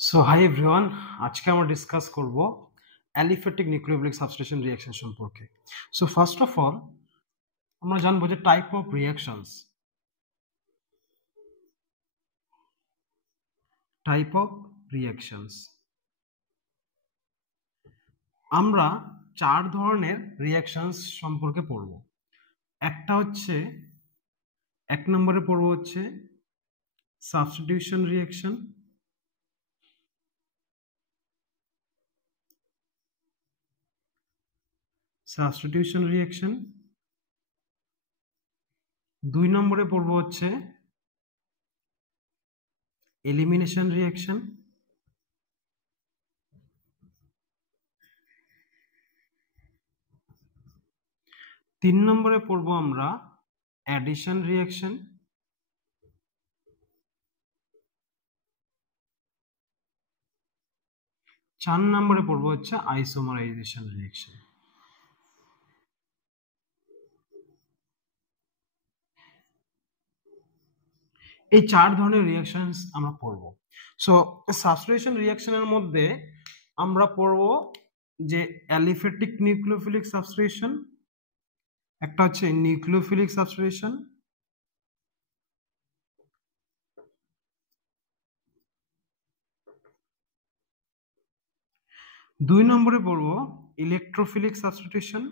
So hi everyone, আজকে আমরা discuss করব অ্যালিফ্যাটিক নিউক্লিওফিলিক সাবস্টিটিউশন রিঅ্যাকশন সম্পর্কে। সো ফার্স্ট অফ অল আমরা জানবো যে type of reactions. Type of reactions আমরা চার ধরনের রিঅ্যাকশনস সম্পর্কে পড়ব। একটা হচ্ছে, এক নম্বরে পড়ব হচ্ছে সাবস্টিটিউশন রিঅ্যাকশন। Substitution reaction. দুই নম্বরে পড়ব হচ্ছে এলিমিনেশন রিঅ্যাকশন। তিন নম্বরে পড়ব আমরা অ্যাডিশন রিঅ্যাকশন। চার নম্বরে পড়বো হচ্ছে আইসোমারাইজেশন রিঅ্যাকশন। এই চার ধরনের রিঅ্যাকশনস আমরা পড়বো। সো সাবস্টিটিউশন রিঅ্যাকশনের মধ্যে আমরা পড়বো যে অ্যালিফ্যাটিক নিউক্লিওফিলিক সাবস্টিটিউশন, একটা হচ্ছে নিউক্লিওফিলিক সাবস্টিটিউশন, দুই নম্বরে পড়বো ইলেকট্রোফিলিক সাবস্টিটিউশন,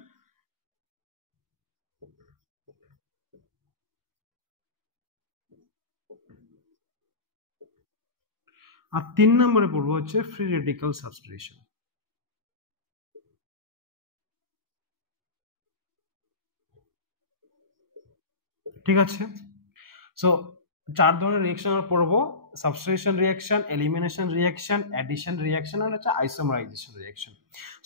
আর তিন নম্বরে পড়বো হচ্ছে ফ্রি রেডিক্যাল সাবস্টিটিউশন। ঠিক আছে, সো চার ধরনের রিঅ্যাকশন আমরা পড়বো: substitution reaction, elimination reaction, addition reaction, আর হচ্ছে isomerisation reaction.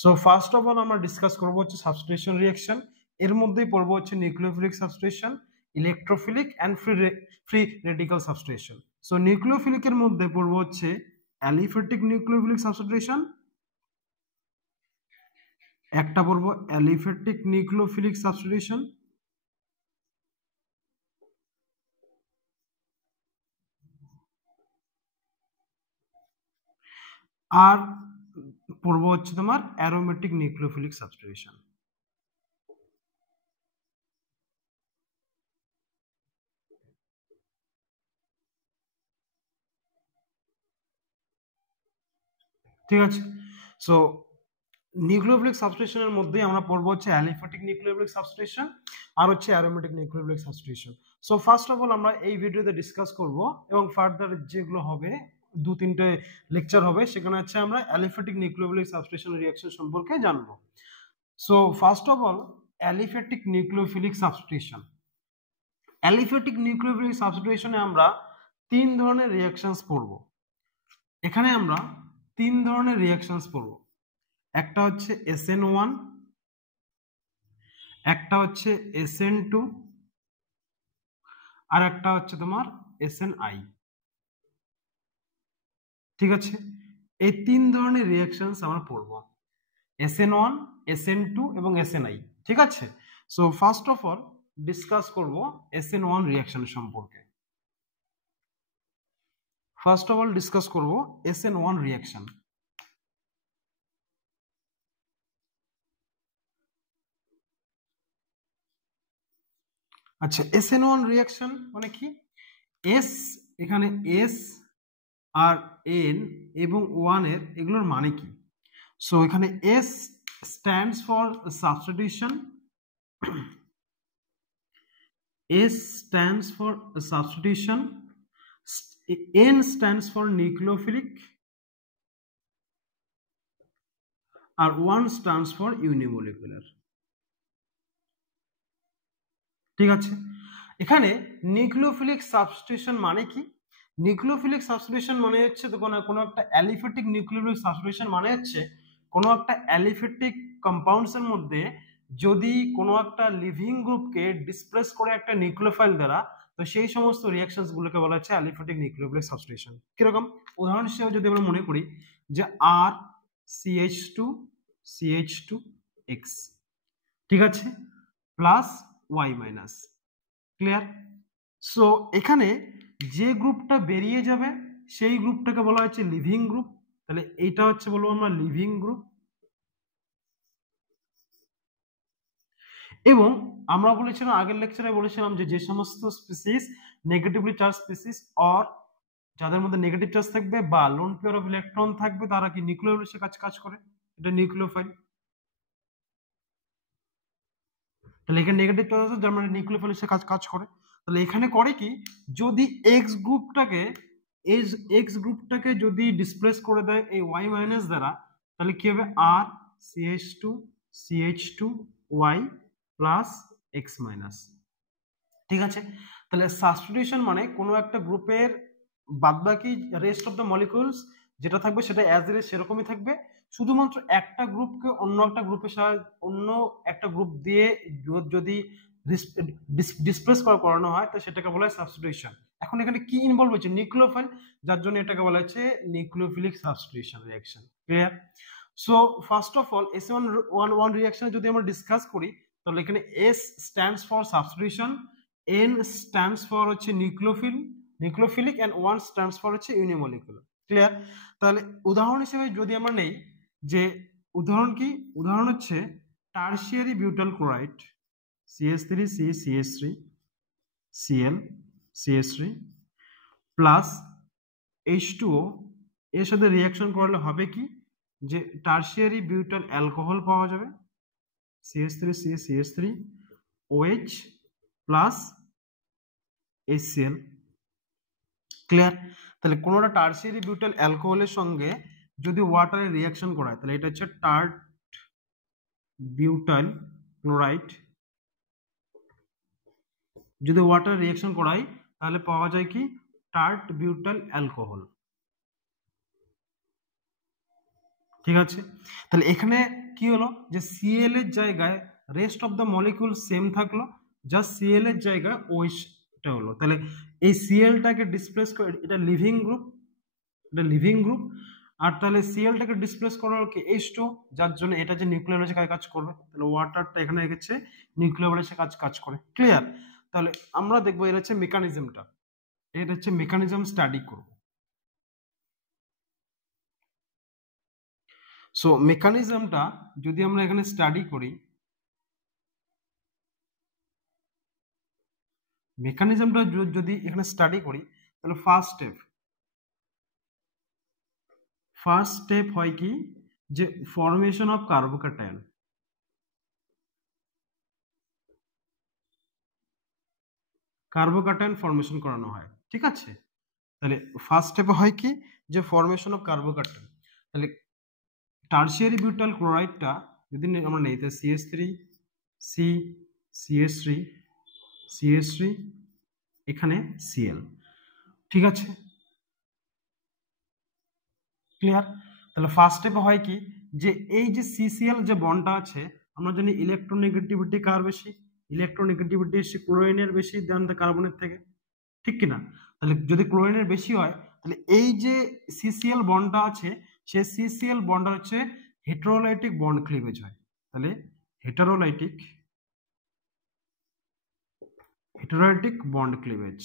So first of all আমরা ডিসকাস করবো হচ্ছে সাবস্টিটিউশন রিঅ্যাকশন। এর মধ্যেই পড়বো হচ্ছে nucleophilic substitution, electrophilic and free radical substitution. So নিউক্লিওফিলিকের মধ্যে পড়বো হচ্ছে অ্যালিফ্যাটিক নিউক্লিওফিলিক সাবস্টিটিউশন, একটা পড়বো অ্যালিফ্যাটিক নিউক্লিওফিলিক সাবস্টিটিউশন, আর পড়বো হচ্ছে তোমার অ্যারোমেটিক নিউক্লিওফিলিক সাবস্টিটিউশন। ঠিক আছে, সো নিউক্লিওফিলিক সাবস্টিটিউশনের মধ্যেই আমরা পড়বো হচ্ছে অ্যালিফ্যাটিক নিউক্লিওফিলিক সাবস্টিটিউশন আর হচ্ছে aromatic nucleophilic substitution. So first of all আমরা এই ভিডিওতে ডিসকাস করব এবং ফার্দার যেগুলো হবে, দু তিনটে লেকচার হবে, সেখানে হচ্ছে আমরা অ্যালিফ্যাটিক নিউক্লিওফিলিক সাবস্টিটিউশন রিঅ্যাকশন সম্পর্কে জানবো। So first of all aliphatic nucleophilic substitution. Aliphatic nucleophilic সাবস্টিটিউশনে আমরা তিন ধরনের রিঅ্যাকশনস পড়বো। এখানে আমরা তিন ধরনের রিঅ্যাকশনস পড়বো। একটা হচ্ছে SN1, একটা হচ্ছে SN2, আর একটা হচ্ছে তোমার SNI। ঠিক আছে, এই তিন ধরনের রিঅ্যাকশনস আমরা পড়বো, SN1, SN2 এবং SNI। ঠিক আছে, so first of all discuss করব SN1 রিঅ্যাকশন সম্পর্কে। ফার্স্ট অফ অল ডিসকাস করব SN1 রিঅ্যাকশন। আচ্ছা, SN1 রিঅ্যাকশন মানে কি? এস, এখানে এস আর এন এবং ওয়ান এর এগুলোর মানে কি? সো এখানে S stands for substitution, S stands for substitution, N stands for nucleophilic, আর ওয়ান স্ট্যান্ডস ফর ইউনিমলিকুলার। ঠিক আছে, এখানে নিউক্লিওফিলিক সাবস্টিটিউশন মানে কি? নিউক্লিওফিলিক সাবস্টিটিউশন মানে হচ্ছে কোনো একটা অ্যালিফ্যাটিক নিউক্লিওফিলিক সাবস্টিটিউশন মানে হচ্ছে কোনো একটা অ্যালিফ্যাটিক কম্পাউন্ডস এর মধ্যে যদি কোনো একটা লিভিং গ্রুপকে ডিসপ্লেস করে একটা নিউক্লিওফাইল দ্বারা, তো সেই সমস্ত রিঅ্যাকশনস গুলোকে বলা হচ্ছে অ্যালিফ্যাটিক নিউক্লিওফিলিক সাবস্টিটিউশন। কিরকম? উদাহরণ হিসেবে যদি আমরা মনে করি যে আর CH2 CH2X, ঠিক আছে, plus Y minus. Clear? So এখানে যে গ্রুপটা বেরিয়ে যাবে সেই গ্রুপটাকে বলা হচ্ছে লিভিং গ্রুপ। তাহলে এইটা হচ্ছে বলবো আমরা লিভিং গ্রুপ। এবং আমরা বলেছিলাম আগের লেকচারে বলেছিলাম যে সমস্ত species negatively charge species or যাদের মধ্যে নেগেটিভ চার্জ থাকবে বা লোন পেয়ার অফ ইলেকট্রন থাকবে তারা কি নিউক্লিওফিলিসের কাজ করে, এটা নিউক্লিওফাইল। তাহলে এখানে নেগেটিভ চার্জ আছে যার মানে নিউক্লিওফিলিসের কাজ করে। তাহলে এখানে করে কি, যদি এক্স গ্রুপটাকে যদি ডিসপ্লেস করে দেয় এই ওয়াই মাইনাস দ্বারা, তাহলে কি হবে আর CH2 Y plus X minus. ঠিক আছে, তাহলে সাবস্টিটিউশন মানে কোনো একটা গ্রুপের বাদবাকি রেস্ট অফ দ্য মলিকিউলস যেটা থাকবে সেটা অ্যাজ ইট ইজ সেরকমই থাকবে, শুধুমাত্র একটা গ্রুপকে অন্য একটা গ্রুপ দিয়ে যদি ডিসপ্লেস করানো হয় তো সেটাকে বলা হয় সাবস্টিটিউশন। এখন এখানে কি ইনভলভ হচ্ছে, নিউক্লিওফাইল, যার জন্য এটাকে বলা হচ্ছে nucleophilic substitution reaction. Clear? So first of all S1 রিঅ্যাকশনে যদি আমরা ডিসকাস করি তাহলে এখানে S stands for substitution, N stands for হচ্ছে নিউক্লিওফিলিক এন্ড 1 স্ট্যান্ডস ফর হচ্ছে ইউনিমলিকুলার। ক্লিয়ার? তাহলে উদাহরণ হিসেবে যদি আমরা নেই যে উদাহরণ হচ্ছে tertiary butyl chloride CH3CCH3 Cl CH3 plus H2O এর সাথে রিঅ্যাকশন করলে হবে কি, যে টারশিয়ারি বিউটাইল অ্যালকোহল পাওয়া যাবে CH3CCH3 OH plus HCl। Clear? তাহলে কোনোটা টারশিয়ারি বিউটাইল অ্যালকোহলের সঙ্গে যদি ওয়াটারে রিঅ্যাকশন করায় তাহলে এটা হচ্ছে টার্ট বিউটাইল ক্লোরাইড। যদি ওয়াটারে রিঅ্যাকশন করাই তাহলে পাওয়া যায় কি, টার্ট বিউটাইল অ্যালকোহল। ঠিক আছে, তাহলে এখানে কি হলো যে Cl এর জায়গায় rest of the molecule same থাকলো, জাস্ট Cl এর জায়গায় OH টা হলো। তাহলে এই Cl-টাকে ডিসপ্লেস করে এটা লিভিং গ্রুপ, আর তাহলে Cl-টাকে ডিসপ্লেস করার কি H2, যার জন্য এটা যে নিউক্লিওফিলিসের কাজ করবে, তাহলে ওয়াটারটা এখানে গেছে নিউক্লিওফিলিসের কাজ করে। ক্লিয়ার? তাহলে আমরা দেখবো এটা হচ্ছে মেকানিজম স্টাডি করব। সো মেকানিজমটা যদি আমরা এখানে স্টাডি করি, তাহলে ফার্স্ট স্টেপ হয় কি, যে ফরমেশন অফ কার্বোক্যাটায়ন ফরমেশন করানো হয়। ঠিক আছে, তাহলে ফার্স্ট স্টেপে হয় কি, যে ফরমেশন অফ কার্বোক্যাটায়ন। তাহলে টারশিয়ারি বিউটাইল ক্লোরাইডটা যদি আমরা নেই তাহলে CH3 এখানে Cl। ঠিক আছে, ক্লিয়ার? তাহলে ফার্স্ট স্টেপে হয় কি, যে এই যে CCl যে বন্ডটা আছে, আমরা জানি ইলেকট্রোনেগেটিভিটি কার বেশি, ক্লোরিনের বেশি দেন কার্বনের থেকে, ঠিক কিনা? তাহলে যদি ক্লোরিনের বেশি হয় তাহলে এই যে CCl বন্ডটা আছে সেই CCl বন্ডটা হচ্ছে হেটেরোলাইটিক বন্ড ক্লিভেজ হয়। তাহলে হেটেরোলাইটিক বন্ড ক্লিভেজ।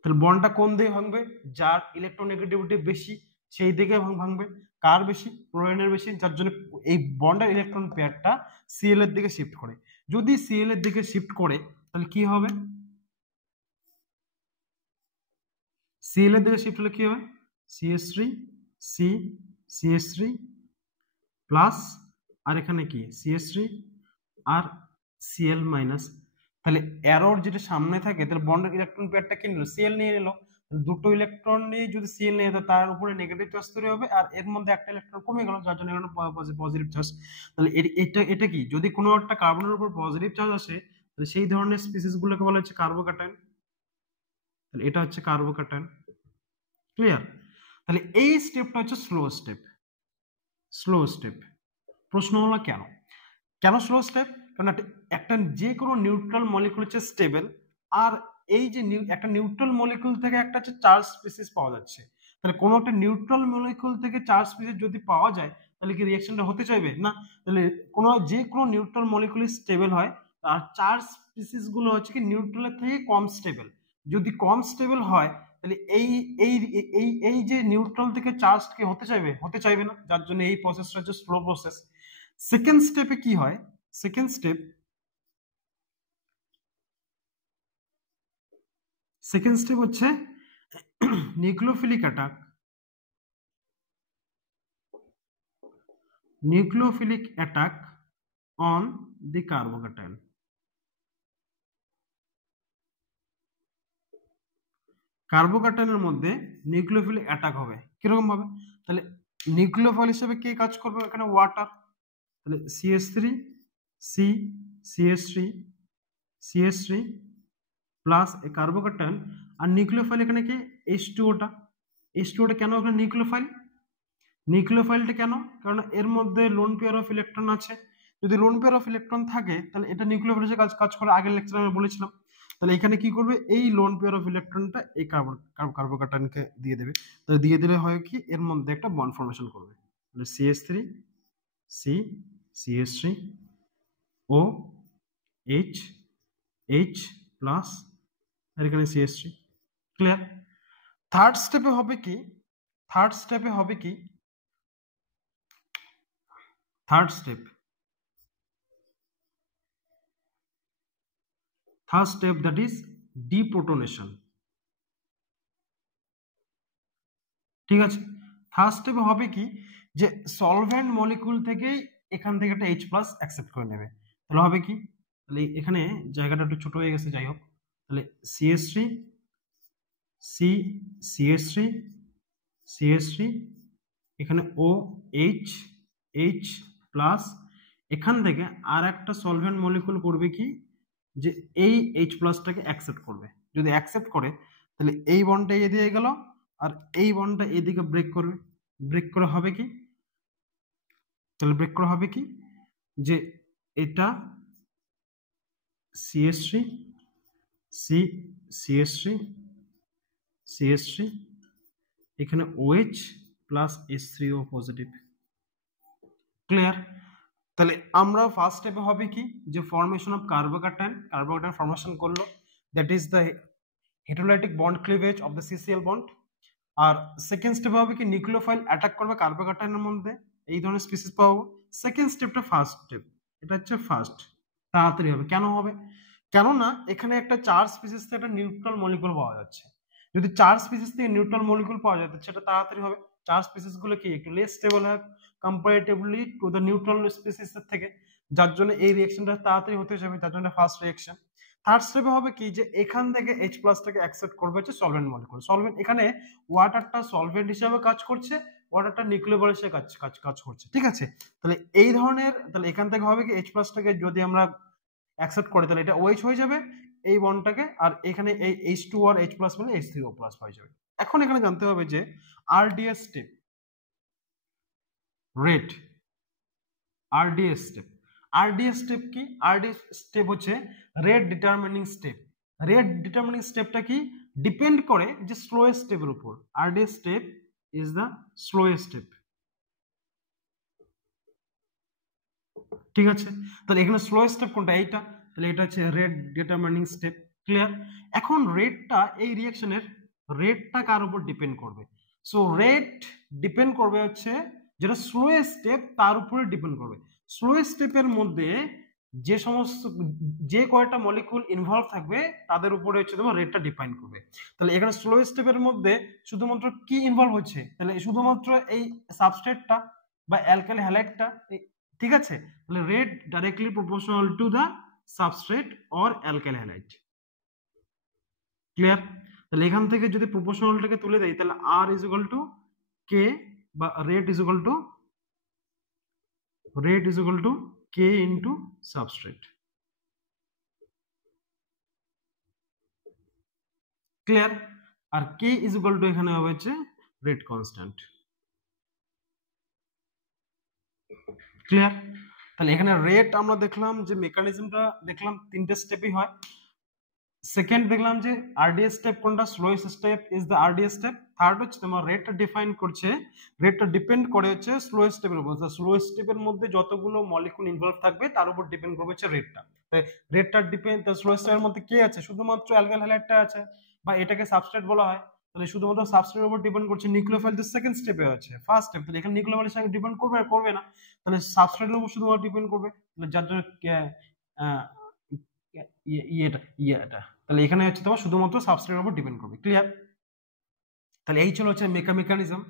তাহলে বন্ডটা কোন দিকে ভাঙবে, যার ইলেকট্রোনেগেটিভিটি বেশি সেই দিকে ভাঙবে। কার বেশি? ক্লোরিনের বেশি, যার জন্য এই বন্ডের ইলেকট্রন পেয়ারটা Cl এর দিকে শিফট করে। যদি Cl এর দিকে শিফট করে তাহলে কি হবে, Cl এর দিকে শিফট হলে কি হবে, CH3 প্লাস আর এখানে কি CH3 আর Cl মাইনাস। তাহলে অ্যারোর যেটা সামনে থাকে তাহলে বন্ডের ইলেকট্রন পেয়ারটা কি নিল, Cl নিয়ে নিল। দুটো ইলেকট্রন নিয়ে যদি Cl নিয়ে তার উপরে নেগেটিভ চার্জ তৈরি হবে, আর এর মধ্যে একটা ইলেকট্রন কমে গেল যার জন্য এখানে পজিটিভ চার্জ। তাহলে এটা কি, যদি কোনো একটা কার্বনের উপর পজিটিভ চার্জ আসে তাহলে সেই ধরনের স্পিসিস গুলোকে বলা হচ্ছে কার্বোক্যাটায়ন। তাহলে এটা হচ্ছে কার্বোক্যাটায়ন। ক্লিয়ার? তাহলে এই স্টেপটা হচ্ছে স্লো স্টেপ। প্রশ্ন হলো কেন স্লো স্টেপ? কারণ একটা যে কোনো নিউট্রাল মলিকিউল হচ্ছে স্টেবল, আর এই যে একটা নিউট্রাল মলিকিউল থেকে একটা হচ্ছে চার্জ স্পিসিস পাওয়া যাচ্ছে। তাহলে কোনো একটা নিউট্রাল মলিকিউল থেকে চার্জ স্পিসিস যদি পাওয়া যায় তাহলে কি রিঅ্যাকশনটা হতে চাইবে না? তাহলে যে কোনো নিউট্রাল মলিকিউল স্টেবল হয়, আর চার্জ স্পিসিস গুলো হচ্ছে কি নিউট্রালের থেকে কম স্টেবল। যদি কম স্টেবল হয় তাহলে এই এই এই এই যে নিউট্রাল থেকে চার্জ কি হতে চাইবে না, যার জন্য এই প্রসেসটা হচ্ছে স্লো প্রসেস। সেকেন্ড স্টেপে কি হয়, সেকেন্ড স্টেপ হচ্ছে nucleophilic attack on the carbocation. কার্বোক্যাটায়নের মধ্যে নিউক্লিওফিলিক অ্যাটাক হবে কিরকম ভাবে, তাহলে নিউক্লিওফাইল হিসেবে কে কাজ করবে এখানে, ওয়াটার, তাহলে CH3 C CH3 প্লাস এই কার্বোক্যাটায়ন, আর নিউক্লিওফাইল এখানে কি H2O কেন এখানে নিউক্লিওফাইলটা কেন, কারণ এর মধ্যে লোন পেয়ার অফ ইলেকট্রন আছে। যদি লোন পেয়ার অফ ইলেকট্রন থাকে তাহলে এটা নিউক্লিওফাইল হিসেবে কাজ করে, আগের লেকচারে আমি বলেছিলাম। তাহলে এখানে কি করবে, এই লোন পেয়ার অফ ইলেকট্রনটা এই কার্বোক্যাটায়নকে দিয়ে দেবে। তাহলে দিয়ে দিলে হয় কি, এর মধ্যে একটা বন্ড ফর্মেশন করবে, তাহলে CH3 C CH3 O H plus, আর এখানে CH3। ক্লিয়ার? থার্ড স্টেপে হবে কি, third step that is deprotonation। ঠিক আছে, থার্ড স্টেপে হবে কি, যে সলভেন্ট মলিকুল থেকেই এখান থেকে একটা H+ অ্যাকসেপ্ট করে নেবে। তাহলে হবে কি, তাহলে এখানে জায়গাটা একটু ছোট হয়ে গেছে, যাই হোক, তাহলে CH3 C CH3 এখানে OH প্লাস, এখান থেকে আর একটা সলভেন্ট মলিকুল করবে কি, যে এই H+টাকে অ্যাকসেপ্ট করবে। যদি অ্যাকসেপ্ট করে তাহলে এই বন্ডটা এ দিয়ে গেল, আর এই বন্ডটা এদিকে ব্রেক করে হবে কি, তাহলে ব্রেক করা হবে কি, যে এটা CH3 C CH3 এখানে OH plus H3O positive. Clear? তাহলে আমরা ফার্স্ট স্টেপে হবে কি, যে ফর্মেশন অফ কার্বোক্যাটায়ন ফর্মেশন করলো, that is the heterolytic bond cleavage of the CCl bond. আর সেকেন্ড স্টেপে হবে কি, নিউক্লিওফাইল অ্যাটাক করবে কার্বোক্যাটায়নের মধ্যে, এই ধরনের স্পিসিস পাবো। সেকেন্ড স্টেপটা ফার্স্ট স্টেপ, এটা হচ্ছে ফার্স্ট, তাড়াতাড়ি হবে। কেন হবে, কেননা এখানে একটা চার স্পিসিস থেকে একটা নিউট্রাল মলিকুল পাওয়া যাচ্ছে। যদি চার স্পিসিস থেকে নিউট্রাল মলিকুল পাওয়া যায় সেটা তাড়াতাড়ি হবে। চার স্পিসিস গুলো কি একটু লেস স্টেবল হয় comparatively to the neutral species থেকে, যার জন্য এই রিঅ্যাকশনটা তাড়াতাড়ি হতে যাবে, যার জন্য ফার্স্ট রিঅ্যাকশন। থার্ড স্টেপে হবে কি, যে এখান থেকে H+টাকে অ্যাকসেপ্ট করবে হচ্ছে সলভেন্ট মলিকুল। সলভেন্ট এখানে ওয়াটারটা সলভেন্ট হিসেবে কাজ করছে, ওয়াটারটা নিউক্লিওফাইল হিসেবে কাজ করছে। ঠিক আছে, তাহলে এই ধরনের, তাহলে এখান থেকে হবে কি, H+টাকে যদি আমরা অ্যাকসেপ্ট করে তাহলে এটা OH হয়ে যাবে এই বন্ডটাকে, আর এখানে এই H2 আর H+ মানে H3O+ হয়ে যাবে। এখন এখানে জানতে হবে যে RDS step, rate RDS step কি, RDS স্টেপ হচ্ছে rate determining step. Rate determining স্টেপটা কি, ডিপেন্ড করে যে স্লোয়েস্ট স্টেপের উপর। RDS step is the slowest step. ঠিক আছে, তাহলে এখানে স্লোয়েস্ট স্টেপ কোনটা, এইটা, তাহলে এটা হচ্ছে রেট ডিটারমিনিং স্টেপ। ক্লিয়ার? এখন রেটটা, এই রিঅ্যাকশনের রেটটা কার উপর ডিপেন্ড করবে, সো রেট ডিপেন্ড করবে হচ্ছে যেটা স্লোয়েস্ট স্টেপ তার উপরে ডিপেন্ড করবে। স্লোয়েস্ট স্টেপের মধ্যে যে কয়টা মলিকুল ইনভলভ থাকবে তাদের উপরে হচ্ছে তোমার রেটটা ডিপেন্ড করবে। তাহলে এখানে স্লোয়েস্ট স্টেপের মধ্যে শুধুমাত্র কি ইনভলভ হচ্ছে, তাহলে শুধুমাত্র এই সাবস্ট্রেটটা বা অ্যালকাইল হ্যালাইডটা। ঠিক আছে, তাহলে rate directly proportional to the substrate or alkyl halide. Clear? তাহলে এখান থেকে যদি প্রপোর্শনালটাকে তুলে দেই তাহলে R is equal to K, বা rate is equal to K into substrate. Clear? আর K ইজ ইকুয়াল টু এখানে হবে হচ্ছে রেট কনস্ট্যান্ট। ক্লিয়ার? তাহলে এখানে রেট আমরা দেখলাম যে মেকানিজমটা দেখলাম তিনটে স্টেপই হয়। সেকেন্ড দেখলাম যে RDS স্টেপ কোনটা, slowest step is the RDS step. Third হচ্ছে তোমার রেটটা ডিফাইন করছে, রেটটা ডিপেন্ড করে হচ্ছে স্লোয়েস্ট স্টেপের উপর। স্লোয়েস্ট স্টেপের মধ্যে যতগুলো মলিকুল ইনভলভ থাকবে তার উপর ডিপেন্ড করবে হচ্ছে রেটটা। রেটটা ডিপেন্ড, স্লোয়েস্ট স্টেপের মধ্যে কে আছে, শুধুমাত্র অ্যালকাইল হ্যালাইডটা আছে, বা এটাকে সাবস্ট্রেট বলা হয়, তাহলে শুধুমাত্র সাবস্ট্রেটের উপর ডিপেন্ড করছে। নিউক্লিওফাইল তো সেকেন্ড স্টেপে আছে, ফার্স্ট স্টেপ, তাহলে এখানে নিউক্লিওফাইলের সঙ্গে ডিপেন্ড করবে আর করবে না, তাহলে সাবস্ট্রেটের উপর শুধুমাত্র ডিপেন্ড করবে, তাহলে যার জন্য ইয়েটা তাহলে এখানে হচ্ছে তোমার শুধুমাত্র সাবস্ট্রেটের উপর ডিপেন্ড করবে। ক্লিয়ার? তাহলে এই ছিল হচ্ছে মেকানিজম।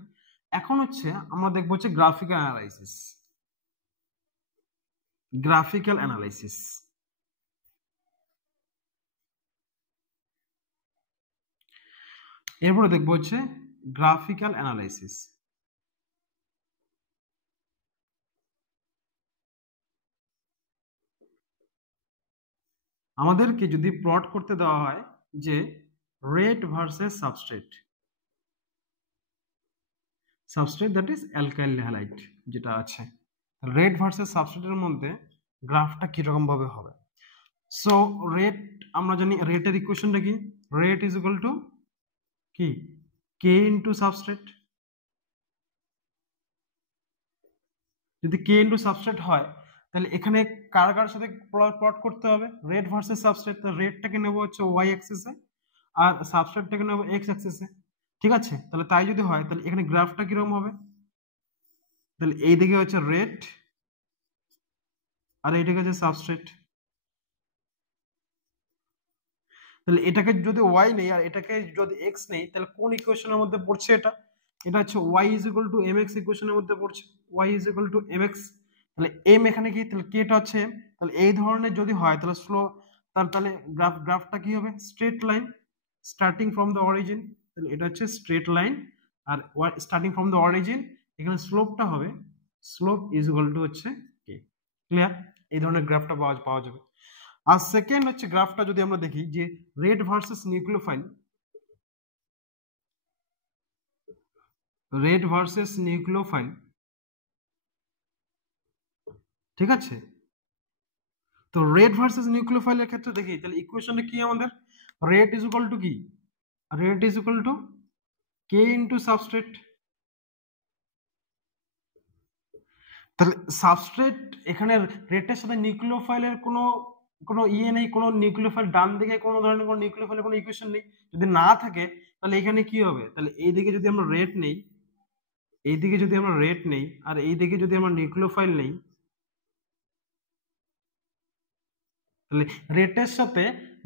এখন হচ্ছে আমরা দেখবো হচ্ছে গ্রাফিক্যাল অ্যানালাইসিস। গ্রাফিক্যাল অ্যানালাইসিস এরপরে দেখবো হচ্ছে গ্রাফিক্যাল অ্যানালাইসিস। আমাদেরকে যদি প্লট করতে দেওয়া হয় যে rate versus substrate, substrate that is alkyl halide যেটা আছে, রেট ভার্সেস সাবস্ট্রেটের মধ্যে গ্রাফটা কিরকম ভাবে হবে। সো রেট আমরা জানি, রেটের ইকুয়েশনটা কি, রেট ইজ ইকুয়াল টু কি কে ইন্টু সাবস্ট্রেট। যদি কে ইন্টু সাবস্ট্রেট হয় তাহলে এখানে কার কার সাথে প্লট করতে হবে, রেট ভার্সেস সাবস্ট্রেট, তো রেটটাকে নেবো হচ্ছে ওয়াই অ্যাক্সিসে আর সাবস্ট্রেটটাকে নেবো এক্স অ্যাক্সিসে। ঠিক আছে, তাহলে তাই যদি হয় তাহলে এখানে গ্রাফটা কিরকম হবে, তাহলে এইদিকে হচ্ছে রেট আর এইদিকে হচ্ছে সাবস্ট্রেট। তাহলে এটাকে যদি ওয়াই নেই আর এটাকে যদি এক্স নেই তাহলে কোন ইকুয়েশনের মধ্যে পড়ছে এটা, এটা হচ্ছে Y is equal to M X ইকুয়েশনের মধ্যে পড়ছে, Y is equal to M X. তাহলে এম এখানে কি, তাহলে কেটা হচ্ছে এম, তাহলে এই ধরনের যদি হয় তাহলে স্লো, তাহলে গ্রাফটা কি হবে, straight line starting from the origin, তাহলে এটা হচ্ছে স্ট্রেট লাইন আর স্টার্টিং ফ্রম দ্য অরিজিন, এখানে স্লোপটা হবে স্লোপ ইজ ইকুয়াল টু হচ্ছে কে। ক্লিয়ার? এই ধরনের গ্রাফটা পাওয়া যাবে। আর সেকেন্ড হচ্ছে গ্রাফটা যদি আমরা দেখি যে red versus nucleophile, red versus nucleophile, ঠিক আছে, তো রেড ভার্সেস নিউক্লিওফাইলের ক্ষেত্রে দেখি তাহলে ইকুয়েশনটা কি আমাদের, রেট ইজ ইকুয়াল টু কি, rate is equal two K into substrate. তাহলে সাবস্ট্রেট এখানে রেটের সাথে নিউক্লিওফাইলের কোনো ইয়ে নেই, কোনো নিউক্লিওফাইল ডান দিকে কোনো ধরনের কোনো নিউক্লিওফাইলের কোনো ইকুয়েশন নেই, যদি না থাকে তাহলে এখানে কি হবে, তাহলে এইদিকে যদি আমরা রেট নেই, এইদিকে যদি আমরা রেট নেই আর এইদিকে যদি আমরা নিউক্লিওফাইল নেই, তাহলে রেটের সাথে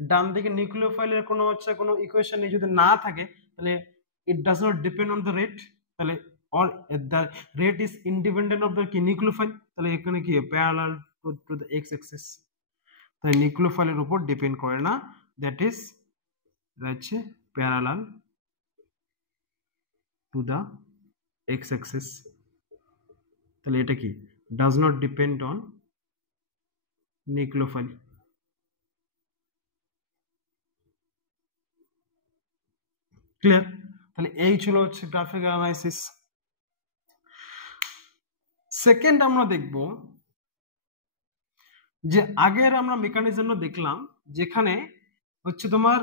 ডান দিকে নিউক্লিওফাইলের কোনো হচ্ছে কোনো ইকুয়েশন নেই, যদি না থাকে তাহলে it does not depend on the rate, তাহলে or the rate is independent of the nucleophile, তাহলে এখানে কি parallel to the x Axis, তাহলে নিউক্লিওফাইলের উপর ডিপেন্ড করে না, দ্যাট ইজ হচ্ছে parallel to the x Axis, তাহলে এটা কি does not depend on nucleophile. Clear? তাহলে এই ছিল হচ্ছে গ্রাফিক্যাল অ্যানালাইসিস। সেকেন্ড আমরা দেখব যে আগের আমরা মেকানিজমটা দেখলাম যেখানে হচ্ছে তোমার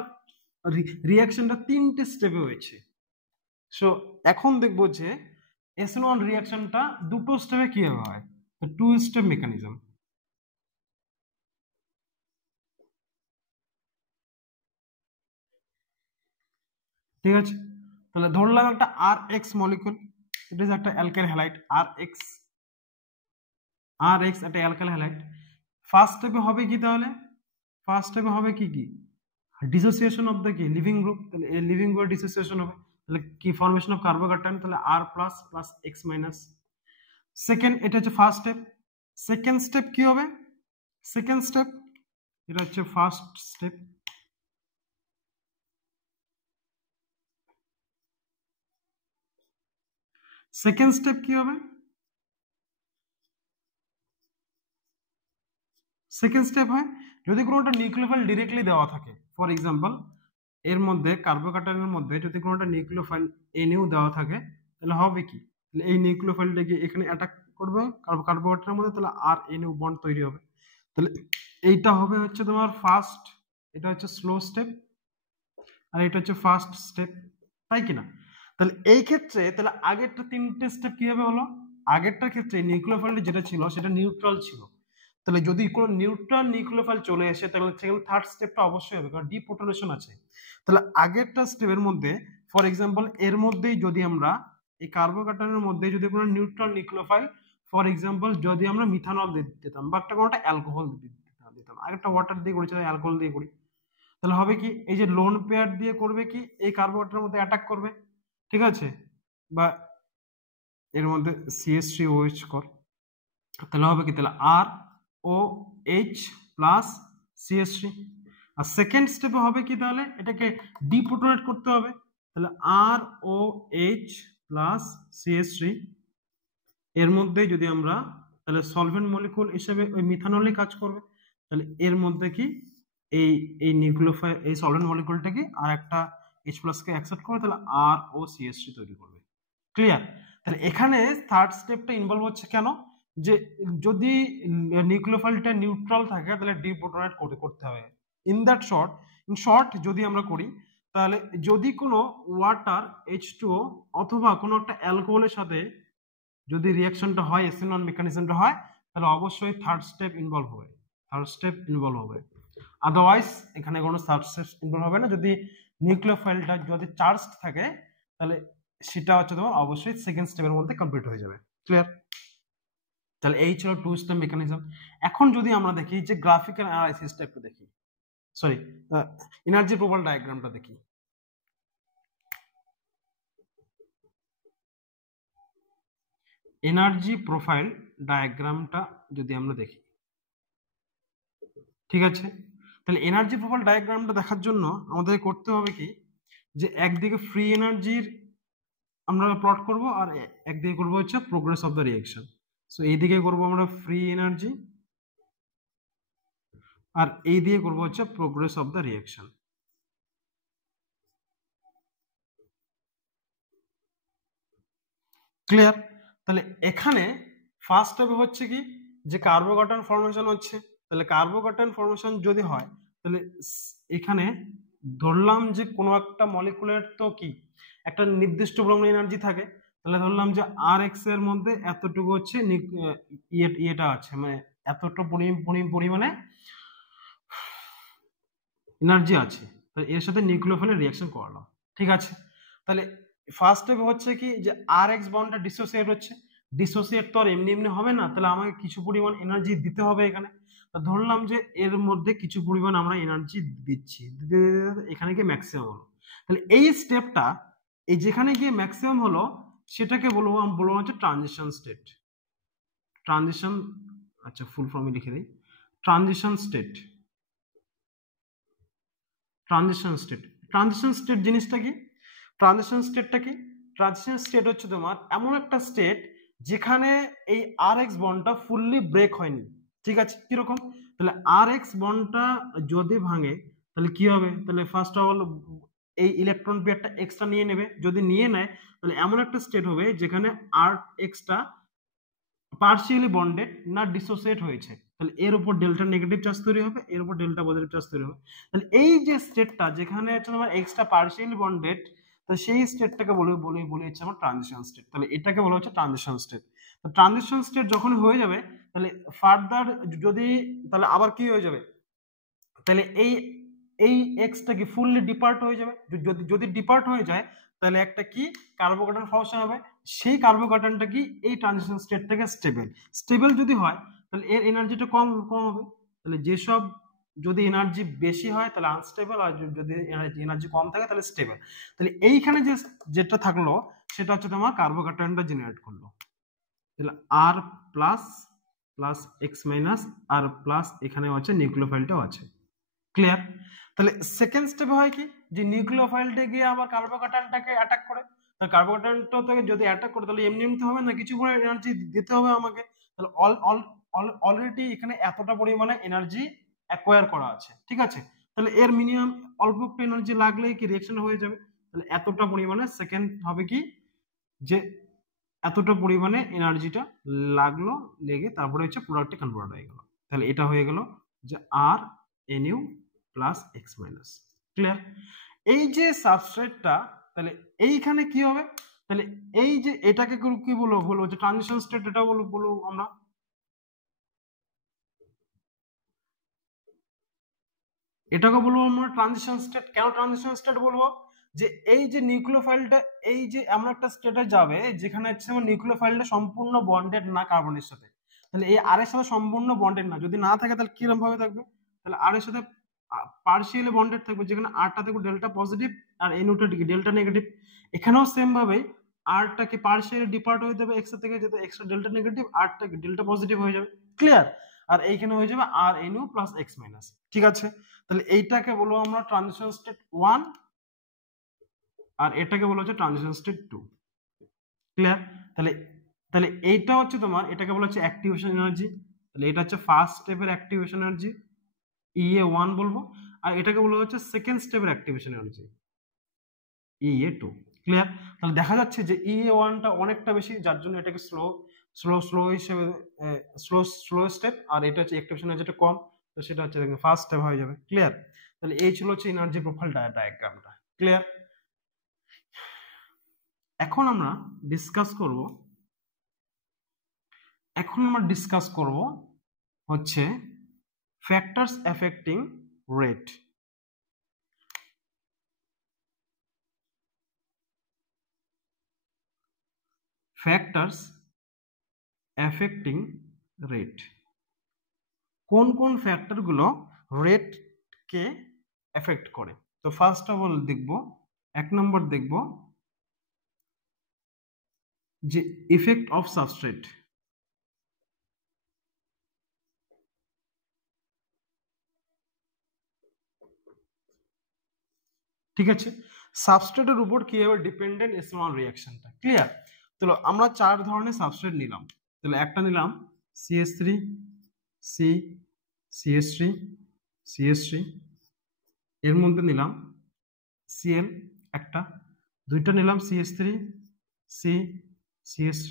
রিঅ্যাকশনটা তিনটে স্টেপে হয়েছে, সো এখন দেখব যে SN1 রিঅ্যাকশনটা দুটো স্টেপে কিভাবে হয়, তো টু স্টেপ মেকানিজম। ঠিক আছে, তাহলে ধরলাম একটা RX মলিকুল, ইট ইজ একটা অ্যালকাইল হ্যালাইড RX একটা অ্যালকাইল হ্যালাইড। ফার্স্ট স্টেপে হবে কি, তাহলে ফার্স্ট স্টেপে হবে কি ডিসোসিয়েশন অফ দ্য কি লিভিং গ্রুপ, তাহলে এই লিভিং গ্রুপের ডিসোসিয়েশন হবে, তাহলে কি ফরমেশন অফ কার্বোক্যাটায়ন, তাহলে R plus plus X minus. Second, এটা হচ্ছে ফার্স্ট স্টেপ। সেকেন্ড স্টেপ কি হবে, সেকেন্ড স্টেপ এটা হচ্ছে ফার্স্ট স্টেপ। সেকেন্ড স্টেপ কি হবে, সেকেন্ড স্টেপ হয় যদি কোনোটা নিউক্লিওফাইল ডিরেক্টলি দেওয়া থাকে, ফর এক্সাম্পল এর মধ্যে কার্বোক্যাটায়নের মধ্যে যদি কোনোটা নিউক্লিওফাইল NU দেওয়া থাকে তাহলে হবে কি, তাহলে এই নিউক্লিওফাইলটাকে এখানে অ্যাটাক করবে কার্বোক্যাটায়নের মধ্যে, তাহলে RNU বন্ড তৈরি হবে, তাহলে এইটা হবে হচ্ছে তোমার ফার্স্ট, এটা হচ্ছে স্লো স্টেপ আর এটা হচ্ছে ফার্স্ট স্টেপ, তাই কিনা? তাহলে এই ক্ষেত্রে তাহলে আগেরটা তিনটে স্টেপ কিভাবে হলো, আগেরটার ক্ষেত্রে নিউক্লিওফাইল যেটা ছিল সেটা নিউট্রাল ছিল, তাহলে যদি কোনো নিউট্রাল নিউক্লিওফাইল চলে আসে তাহলে সেখানে থার্ড স্টেপটা অবশ্যই হবে, কারণ ডিপ্রোটনেশন আছে। তাহলে আগেরটা স্টেপের মধ্যে ফর এক্সাম্পল এর মধ্যেই যদি আমরা এই কার্বোকার্বনের মধ্যে যদি কোনো নিউট্রাল নিউক্লিওফাইল ফর এক্সাম্পল যদি আমরা মিথানল দিতাম বা একটা কোনোটা অ্যালকোহল দিতাম, আগেরটা ওয়াটার দিয়ে করেছি, অ্যালকোহল দিয়ে করি, তাহলে হবে কি এই যে লোন পেয়ার দিয়ে করবে কি এই কার্বোহাইড্রেটের মধ্যে অ্যাটাক করবে, ঠিক আছে, বা এর মধ্যে CH3OH কর, তাহলে হবে কি তাহলে ROH প্লাস CH3। আর সেকেন্ড স্টেপে হবে কি তাহলে এটাকে ডিপ্রোটনেট করতে হবে, তাহলে ROH প্লাস CH3 এর মধ্যে যদি আমরা তাহলে সলভেন্ট মলিকুল হিসেবে ওই মিথানলই কাজ করবে, তাহলে এর মধ্যে কি এই এই নিউক্লিওফাইল এই সলভেন্ট মলিকুলটাকে আর একটা H+ কে অ্যাকসেপ্ট করে তাহলে ROCH3 তৈরি করবে। ক্লিয়ার? তাহলে এখানে থার্ড স্টেপটা ইনভলভ হচ্ছে কেন, যে যদি নিউক্লিওফাইলটা নিউট্রাল থাকে তাহলে ডিপ্রোটনেট করতে হবে। ইন শর্ট যদি আমরা করি তাহলে যদি কোনো ওয়াটার H2O অথবা কোনো একটা অ্যালকোহলের সাথে যদি রিঅ্যাকশনটা হয় এসিনন মেকানিজমটা হয় তাহলে অবশ্যই থার্ড স্টেপ ইনভলভ হবে, আদারওয়াইজ এখানে কোনো থার্ড স্টেপ ইনভলভ হবে না। যদি নিউক্লিওফাইলটা যদি চার্জড থাকে তাহলে সেটা হচ্ছে তোমার অবশ্যই সেকেন্ড স্টেপের মধ্যে কমপ্লিট হয়ে যাবে। ক্লিয়ার? তাহলে এই ছিল টু স্টেপ মেকানিজম। এখন যদি আমরা দেখি যে গ্রাফিক্যাল অ্যানালাইসিসটা একটু দেখি, সরি এনার্জি প্রোফাইল ডায়াগ্রামটা দেখি। এনার্জি প্রোফাইল ডায়াগ্রামটা যদি আমরা দেখি, ঠিক আছে, তাহলে এনার্জি প্রোফাইল ডায়াগ্রামটা দেখার জন্য আমাদের করতে হবে কি যে একদিকে ফ্রি এনার্জির আমরা প্লট করব আর একদিকে করব হচ্ছে progress of the reaction. So এইদিকে করব আমরা ফ্রি এনার্জি আর এই দিয়ে করব হচ্ছে progress of the reaction. Clear? তাহলে এখানে ফার্স্ট স্টেপে হচ্ছে কি যে কার্বোকার্বন ফর্মেশন হচ্ছে, তাহলে কার্বোকার্বন ফর্মেশন যদি হয় তাহলে এখানে ধরলাম যে কোনো একটা মলিকুলের তো কি একটা নির্দিষ্ট পরিমাণ এনার্জি থাকে, তাহলে ধরলাম যে Rx এর মধ্যে এতটুকু হচ্ছে ইয়েটা আছে, মানে এতটা পরিমাণে এনার্জি আছে, তাহলে এর সাথে নিউক্লিওফাইলের রিঅ্যাকশন করালাম, ঠিক আছে। তাহলে ফার্স্ট স্টেপ হচ্ছে কি যে Rx বন্ডটা ডিসোসিয়েট হচ্ছে, ডিসোসিয়েট তো আর এমনি এমনি হবে না, তাহলে আমাকে কিছু পরিমাণ এনার্জি দিতে হবে এখানে। ধরলাম যে এর মধ্যে কিছু পরিমাণ আমরা এনার্জি দিচ্ছি, এখানে গিয়ে ম্যাক্সিমাম হলো, তাহলে এই স্টেপটা এই যেখানে গিয়ে ম্যাক্সিমাম হলো সেটাকে বলবো হচ্ছে ট্রানজিশন স্টেট। ট্রানজিশন, আচ্ছা ফুল ফর্মে লিখে দিই, ট্রানজিশন স্টেট। ট্রানজিশন স্টেট জিনিসটা কি? ট্রানজিশন স্টেটটা কি? ট্রানজিশন স্টেট হচ্ছে তোমার এমন একটা স্টেট যেখানে এই Rx বন্ডটা ফুললি ব্রেক হয়নি, ঠিক আছে। কিরকম? তাহলে Rx বন্ডটা যদি ভাঙে তাহলে কি হবে, তাহলে ফার্স্ট অফ অল এই ইলেকট্রন পেয়ারটা এক্সট্রা নিয়ে নেবে, যদি নিয়ে নেয় তাহলে এমন একটা স্টেট হবে যেখানে Rxটা পার্শিয়ালি বন্ডেড না ডিসোসিয়েট হয়েছে, তাহলে এর উপর ডেল্টা নেগেটিভ চার্জ তৈরি হবে, এর উপর ডেল্টা পজিটিভ চার্জ তৈরি হবে। তাহলে এই যে স্টেটটা যেখানে হচ্ছে তোমার এক্সট্রা পার্শিয়ালি বন্ডেড, তো সেই স্টেটটাকে বলে হচ্ছে আমার ট্রানজিশন স্টেট, তাহলে এটাকে বলা হচ্ছে ট্রানজিশন স্টেট। তো ট্রানজিশন স্টেট যখন হয়ে যাবে তাহলে ফার্দার যদি তাহলে আবার কি হয়ে যাবে, তাহলে এই এই এক্সটা কি ফুললি ডিপার্ট হয়ে যাবে, যদি ডিপার্ট হয়ে যায় তাহলে একটা কি কার্বোকার্বন ফর্মেশন হবে, সেই কার্বোকার্বনটা কি এই ট্রানজিশন স্টেট থেকে স্টেবল যদি হয় তাহলে এর এনার্জিটা কম হবে, তাহলে যেসব যদি এনার্জি বেশি হয় তাহলে আনস্টেবল, আর যদি এনার্জি কম থাকে তাহলে স্টেবল। তাহলে এইখানে যেটা থাকলো সেটা হচ্ছে তোমার কার্বোকার্বনটা জেনারেট করলো, তাহলে আর প্লাস প্লাস এক্স মাইনাস আর প্লাস এখানে হচ্ছে নিউক্লিওফাইলটাও আছে। ক্লিয়ার? তাহলে সেকেন্ড স্টেপে হয় কি যে নিউক্লিওফাইলটা গিয়ে আবার কার্বোকার্বনটাকে অ্যাটাক করে, তাহলে কার্বোকার্বনটাকে যদি অ্যাটাক করে তাহলে এমনি এমনি হবে না, কিছু পরিমাণ এনার্জি দিতে হবে আমাকে, তাহলে অলরেডি এখানে এতটা পরিমাণে এনার্জি অ্যাকোয়ার করা আছে, ঠিক আছে। তাহলে এর মিনিমাম অল্প একটু এনার্জি লাগলেই কি রিঅ্যাকশন হয়ে যাবে, তাহলে এতটা পরিমাণে সেকেন্ড হবে কি যে এতটা পরিমাণে এনার্জিটা লাগলো, লেগে তারপরে হচ্ছে প্রোডাক্টে কনভার্ট হয়ে গেল, তাহলে এটা হয়ে গেল যে আর NU plus X minus. Clear? এই যে সাবস্ট্রেটটা তাহলে এইখানে কি হবে, তাহলে এই যে এটাকে কি বলবো যে ট্রানজিশন স্টেট, এটা বলবো আমরা এটাকে বলবো আমরা ট্রানজিশন স্টেট। কেন ট্রানজিশন স্টেট বলবো? যে এই যে নিউক্লিওফাইলটা, এই যে এমন একটা স্টেটে যাবে যেখানে হচ্ছে আমার নিউক্লিওফাইলটা সম্পূর্ণ বন্ডেড না কার্বনের সাথে, তাহলে এই আর এর সাথে সম্পূর্ণ বন্ডেড না, যদি না থাকে তাহলে কিরকম ভাবে থাকবে? তাহলে আর এর সাথে পার্শিয়ালি বন্ডেড থাকবে, যেখানে আরটা থাকবে ডেল্টা পজিটিভ আর এনওটা ডেল্টা নেগেটিভ। এখানেও সেম ভাবে আরটাকে পার্শিয়ালি ডিপার্ট হয়ে যাবে এক্স থেকে, যেতে এক্সটা ডেল্টা নেগেটিভ, আরটাকে ডেল্টা পজিটিভ হয়ে যাবে। ক্লিয়ার? আর এইখানে হয়ে যাবে R NO plus X minus. ঠিক আছে, তাহলে এইটাকে বলবো আমরা ট্রানজিশন স্টেট 1 আর এটাকে বলা হচ্ছে ট্রানজিশন স্টেট 2। ক্লিয়ার? তাহলে তাহলে এইটা হচ্ছে তোমার, এটাকে বলা হচ্ছে অ্যাক্টিভেশন এনার্জি। তাহলে এটা হচ্ছে ফার্স্ট স্টেপের অ্যাক্টিভেশন এনার্জি, EA1 বলবো। আর এটাকে বলা হচ্ছে সেকেন্ড স্টেপের অ্যাক্টিভেশন এনার্জি, EA2। ক্লিয়ার? তাহলে দেখা যাচ্ছে যে EA1টা অনেকটা বেশি, যার জন্য এটাকে স্লো হিসেবে স্লো স্টেপ, আর এটা হচ্ছে অ্যাক্টিভেশন এনার্জিটা কম, তো সেটা হচ্ছে ফার্স্ট স্টেপ হয়ে যাবে। ক্লিয়ার? তাহলে এই ছিল হচ্ছে এনার্জি প্রোফাইল ডায়াগ্রামটা। ক্লিয়ার? এখন আমরা ডিসকাস করব হচ্ছে factors affecting rate. Factors affecting rate, কোন কোন ফ্যাক্টর গুলো রেট কে এফেক্ট করে? তো ফার্স্ট অফ অল দেখব, 1 নম্বর দেখব যে ইফেক্ট অফ সাবস্ট্রেট। ঠিক আছে, সাবস্ট্রেটের উপর কিভাবে ডিপেন্ডেন্ট এসিড রিঅ্যাকশনটা। ক্লিয়ার? তাহলে আমরা 4 ধরনের সাবস্ট্রেট নিলাম। তাহলে একটা নিলাম CH3, C, CH3, CH3, এর মধ্যে নিলাম Cl একটা, দুইটা নিলাম CH3, C, CH3,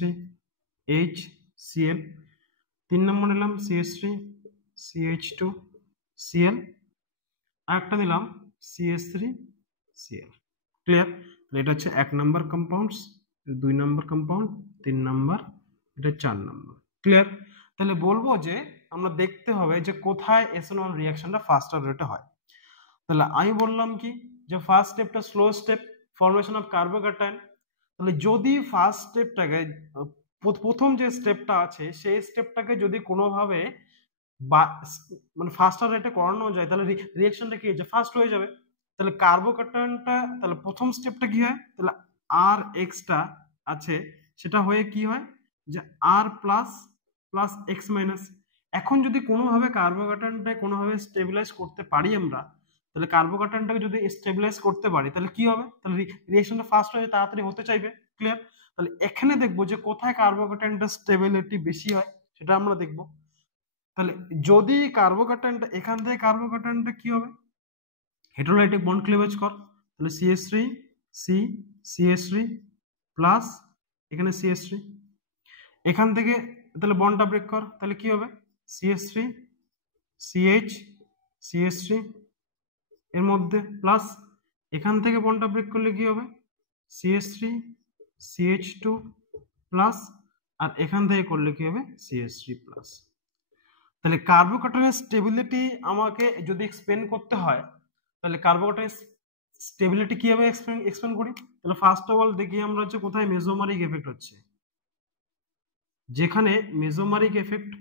H, Cl, 3 নম্বর নিলাম CH3, CH2, Cl, আর একটা নিলাম CH3, Cl। ক্লিয়ার? এটা হচ্ছে 1 নম্বর কম্পাউন্ডস, 2 নম্বর কম্পাউন্ড, 3 নম্বর, এটা 4 নম্বর। ক্লিয়ার? তাহলে বলবো যে আমরা দেখতে হবে যে কোথায় এসিড রিঅ্যাকশনটা ফাস্টার রেটে হয়। তাহলে আমি বললাম কি যে ফার্স্ট স্টেপটা slow step, formation of carbocation. তাহলে যদি ফার্স্ট স্টেপটাকে, প্রথম যে স্টেপটা আছে সেই স্টেপটাকে যদি কোনোভাবে মানে ফাস্টার রেটে করানো যায়, তাহলে রিঅ্যাকশনটা কি যে ফাস্ট হয়ে যাবে। তাহলে কার্বোক্যাটায়নটা, তাহলে প্রথম স্টেপটা কি হয়, তাহলে আর এক্সটা আছে সেটা হয়ে কি হয় যে আর প্লাস প্লাস এক্স মাইনাস। এখন যদি কোনোভাবে কার্বোক্যাটায়নটা কোনোভাবে স্টেবিলাইজ করতে পারি আমরা, তাহলে কার্বোক্যাটায়নটাকে যদি স্টেবিলাইজ করতে পারি তাহলে কি হবে, তাহলে রিঅ্যাকশনটা ফাস্ট হয়ে তাড়াতাড়ি হতে চাইবে। ক্লিয়ার? তাহলে এখানে দেখবো যে কোথায় কার্বোক্যাটায়নটা স্টেবিলিটি বেশি হয় সেটা আমরা দেখবো। তাহলে যদি কার্বোক্যাটায়নটা, এখান থেকে কার্বোক্যাটায়নটা কি হবে, হেটেরোলাইটিক বন্ড ক্লিভেজ কর, তাহলে CH3, C, CH3 প্লাস এখানে CH3, এখান থেকে তাহলে বন্ডটা ব্রেক কর, তাহলে কি হবে CH3, CH, CH3 এর মধ্যে প্লাস এখান থেকে বন্ডটা ব্রেক করলে কি হবে CH3, CH2 প্লাস, আর এখান থেকে করলে কি হবে CH3 প্লাস। তাহলে কার্বোক্যাটায়নের স্টেবিলিটি আমাকে যদি এক্সপ্লেন করতে হয়, তাহলে কার্বোক্যাটায়নের স্টেবিলিটি কিভাবে এক্সপ্লেন করি? তাহলে ফার্স্ট অফ অল দেখি আমরা হচ্ছে কোথায় মেসোমারিক এফেক্ট হচ্ছে। যেখানে মেসোমারিক এফেক্ট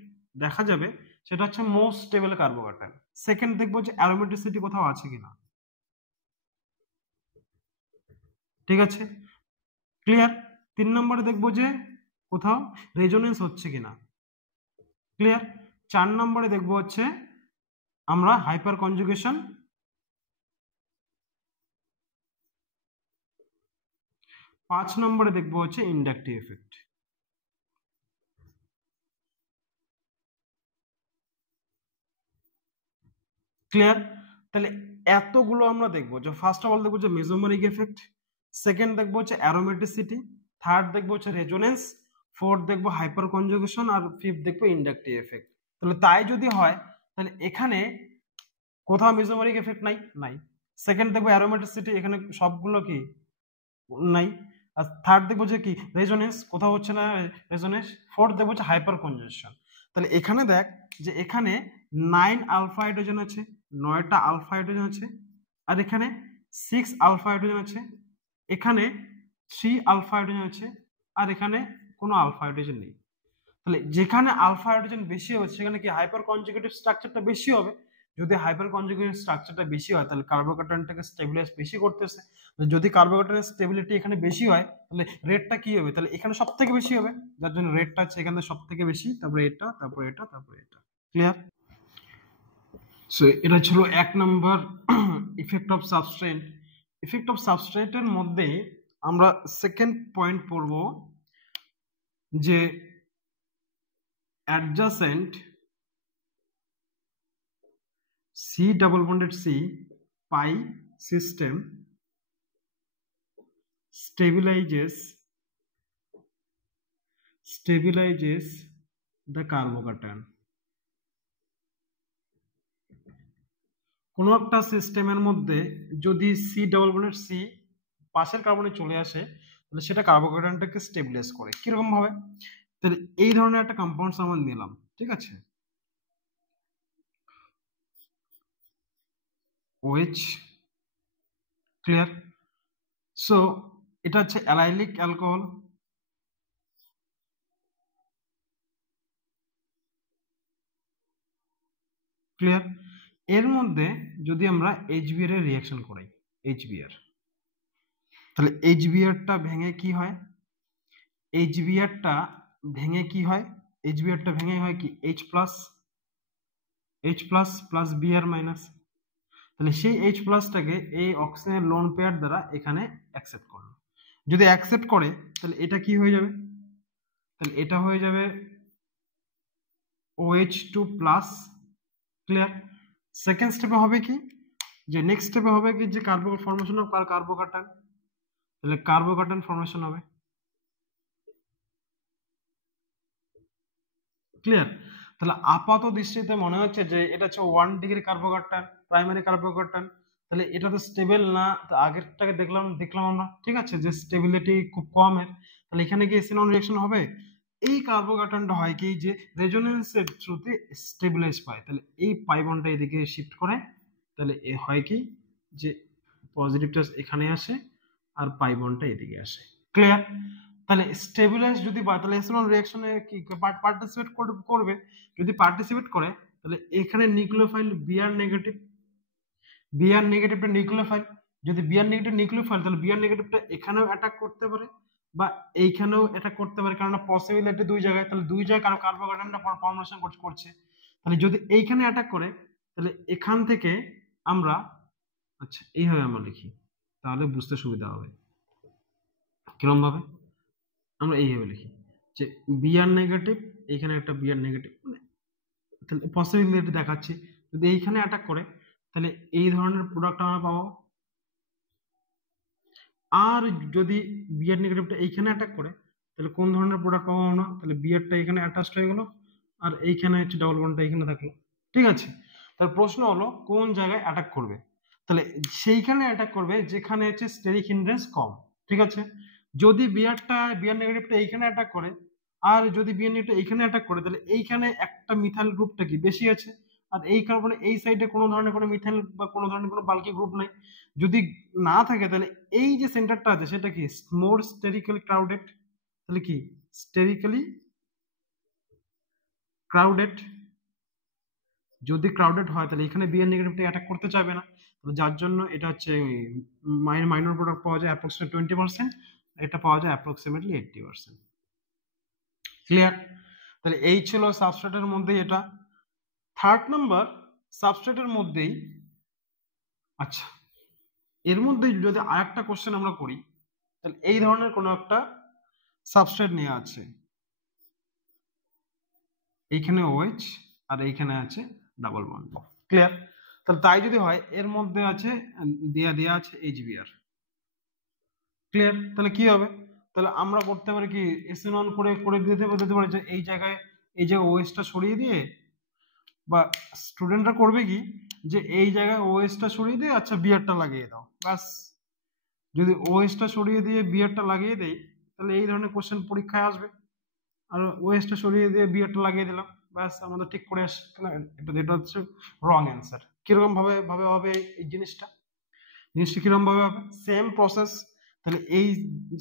দেখা যাবে সেটা হচ্ছে মোস্ট স্টেবল কার্বোক্যাটায়ন। সেকেন্ড দেখবো যে অ্যারোমেটিসিটি কোথাও আছে কিনা। ঠিক আছে, ক্লিয়ার? 3 নম্বরে দেখবো যে কোথাও রেজোনেন্স হচ্ছে কিনা। ক্লিয়ার? 4 নম্বরে দেখবো হচ্ছে আমরা হাইপার কনজুগেশন। 5 নম্বরে দেখবো হচ্ছে ইন্ডাকটিভ এফেক্ট। ক্লিয়ার? তাহলে এতগুলো আমরা দেখবো যে ফার্স্ট অফ অল দেখবো যে মেসোমারিক এফেক্ট, সেকেন্ড দেখবো হচ্ছে অ্যারোমেটিসিটি, থার্ড দেখবো হচ্ছে রেজোনেন্স, ফোর্থ দেখবো হাইপার কনজুগেশন, আর ফিফথ দেখবো ইন্ডাকটিভ এফেক্ট। তাহলে তাই যদি হয় তাহলে এখানে কোথাও মেসোমারিক এফেক্ট নাই। সেকেন্ড দেখবো অ্যারোমেটিসিটি, এখানে সবগুলো কি নাই। আর থার্ড দেখবো যে কি রেজোনেন্স, কোথাও হচ্ছে না রেজোনেন্স। ফোর্থ দেখবো হচ্ছে হাইপার কনজুগেশন। তাহলে এখানে দেখ যে এখানে 9 আলফা হাইড্রোজেন আছে, 9টা আলফা হাইড্রোজেন আছে, আর এখানে 6 আলফা হাইড্রোজেন আছে, এখানে 3 আলফা হাইড্রোজেন আছে, আর এখানে কোনো আলফা হাইড্রোজেন নেই। তাহলে যেখানে আলফা হাইড্রোজেন বেশি হবে সেখানে কি হাইপার কনজুগেটিভ স্ট্রাকচারটা বেশি হবে। যদি হাইপার কনজুগেটিভ স্ট্রাকচারটা বেশি হয় তাহলে কার্বোকার্বনটাকে স্টেবিলাইজ বেশি করতেছে। যদি কার্বোকার্বনের স্টেবিলিটি এখানে বেশি হয় তাহলে রেটটা কি হবে, তাহলে এখানে সব থেকে বেশি হবে, যার জন্য রেটটা হচ্ছে এখানে সব থেকে বেশি, তারপরে এটা, তারপরে এটা, তারপরে এটা। ক্লিয়ার? সো এটা ছিল 1 নম্বর effect of substrate. Effect of সাবস্ট্রেটের মধ্যে আমরা সেকেন্ড পয়েন্ট পড়ব যে adjacent C double bonded C pi system stabilizes the carbocation. কোনো একটা সিস্টেমের মধ্যে যদি C double bonded C পাশের কার্বনে চলে আসে তাহলে সেটা কার্বোকার্বনটাকে স্টেবিলাইজ করে। কিরকম ভাবে? তাহলে এই ধরনের একটা কম্পাউন্ডস আমরা নিলাম, ঠিক আছে, OH। ক্লিয়ার? সো এটা হচ্ছে অ্যালাইলিক অ্যালকোহল। ক্লিয়ার? এর মধ্যে যদি আমরা HBr এর রিঅ্যাকশন করাই, HBr, তাহলে HBrটা ভেঙে কি হয়? HBrটা ভেঙে কি হয়? HBrটা ভেঙে হয় কি H প্লাস Br মাইনাস। তাহলে সেই H প্লাসটাকে এই অক্সিজেনের লোন পেয়ার দ্বারা এখানে অ্যাকসেপ্ট করলো। যদি অ্যাকসেপ্ট করে তাহলে এটা কি হয়ে যাবে? তাহলে এটা হয়ে যাবে OH2 প্লাস। ক্লিয়ার? সেকেন্ড স্টেপে হবে কি, যে নেক্সট স্টেপে হবে কি যে ফর্মেশন অফ কার্বোকার্বন, তাহলে কার্বোকার্বন ফর্মেশন হবে। ক্লিয়ার? তাহলে আপাত দৃষ্টিতে মনে হচ্ছে যে এটা হচ্ছে 1 ডিগ্রি কার্বোকার্বন, প্রাইমারি কার্বোকার্বন, তাহলে এটা তো স্টেবল না। আগেরটাকে দেখলাম আমরা, ঠিক আছে, যে স্টেবিলিটি খুব কমের। তাহলে এখানে কি এসিনন রিঅ্যাকশন হবে? এই কার্বোকার্বনটা হয় কি যে রেজোনেন্সের থ্রুতে স্টেবিলাইজ পায়, তাহলে এই পাই বন্ডটা এদিকে শিফট করে, তাহলে এ হয় কি যে পজিটিভ চার্জ এখানে আসে আর পাই বন্ডটা এদিকে আসে। ক্লিয়ার? তাহলে স্টেবিলাইজ যদি পায় তাহলে এসিনন রিঅ্যাকশনে কি পার্টিসিপেট করবে। যদি পার্টিসিপেট করে তাহলে এখানে নিউক্লিওফাইল বিআর নেগেটিভটা নিউক্লিওফাইল, যদি বিআর নেগেটিভ নিউক্লিওফাইল তাহলে বিআর নেগেটিভটা এখানেও অ্যাটাক করতে পারে বা এইখানেও অ্যাটাক করতে পারে, কারণ পসিবিলিটি দুই জায়গায়, তাহলে দুই জায়গায় কার্বোকার্বনটা ফর্মেশন করছে। তাহলে যদি এইখানে অ্যাটাক করে তাহলে এখান থেকে আমরা, আচ্ছা এইভাবে আমরা লিখি তাহলে বুঝতে সুবিধা হবে। কিরকম ভাবে? আমরা এইভাবে লিখি যে বিআর নেগেটিভ, এইখানে একটা বিআর নেগেটিভ, মানে তাহলে পসিবিলিটি দেখাচ্ছি, যদি এইখানে অ্যাটাক করে তাহলে এই ধরনের প্রোডাক্ট আমরা পাবো। আর যদি বিআর নেগেটিভটা এইখানে অ্যাটাক করে তাহলে কোন ধরনের প্রোডাক্ট পাবো আমরা? তাহলে বিআরটা এখানে অ্যাটাচড হয়ে গেল আর এইখানে হচ্ছে ডাবল বন্ডটা এখানে থাকলো। ঠিক আছে, তার প্রশ্ন হলো কোন জায়গায় অ্যাটাক করবে? তাহলে সেইখানে অ্যাটাক করবে যেখানে হচ্ছে স্টেরিক হিন্ড্রেন্স কম। ঠিক আছে, যদি বিআর নেগেটিভটা এইখানে অ্যাটাক করে আর যদি বিআর নেগেটিভ এইখানে অ্যাটাক করে তাহলে এইখানে একটা মিথাইল গ্রুপটা কি বেশি আছে, আর এই কার্বনে এই সাইডে কোনো ধরনের কোনো মিথাইল বা কোনো ধরনের কোনো বাল্কি গ্রুপ নাই। যদি না থাকে তাহলে এই যে সেন্টারটা আছে সেটা কি মোর স্টেরিক্যালি ক্রাউডেড, তাহলে কি স্টেরিক্যালি ক্রাউডেড। যদি ক্রাউডেড হয় তাহলে এখানে বিআর নেগেটিভটা অ্যাটাক করতে চাইবে না, তাহলে যার জন্য এটা হচ্ছে মাইনর প্রোডাক্ট পাওয়া যায় অ্যাপ্রক্সিমেটলি 20%, এটা পাওয়া যায় অ্যাপ্রক্সিমেটলি 80%। ক্লিয়ার? তাহলে এই ছিল সাবস্ট্রেটের মধ্যে এটা। থার্ড নাম্বার সাবস্ট্রেটের মধ্যেই, আচ্ছা এর মধ্যে যদি আরেকটা কোশ্চেন আমরা করি তাহলে এই ধরনের কোনো একটা সাবস্ট্রেট নিয়ে আছে, এইখানে OH আর এইখানে আছে ডাবল বন্ড। ক্লিয়ার? তাহলে তাই যদি হয় এর মধ্যে আছে দেয়া আছে HBr। ক্লিয়ার? তাহলে কি হবে? তাহলে আমরা করতে পারি কি এসিনন করে দিতে পারি যে এই জায়গায় OH-টা সরিয়ে দিয়ে, বা স্টুডেন্টরা করবে কি যে এই জায়গায় OH-টা সরিয়ে দিয়ে আচ্ছা বিআরটা লাগিয়ে দাও, বাস। যদি OH-টা সরিয়ে দিয়ে বিআরটা লাগিয়ে দেই তাহলে এই ধরনের কোশ্চেন পরীক্ষায় আসবে। আর OH-টা সরিয়ে দিয়ে বিআরটা লাগিয়ে দিলাম, ব্যাস আমাদের ঠিক করে আসে। এটা হচ্ছে রং অ্যান্সার। কিরকম ভাবে ভাবে হবে এই জিনিসটা কিরকম ভাবে হবে, সেম প্রসেস। তাহলে এই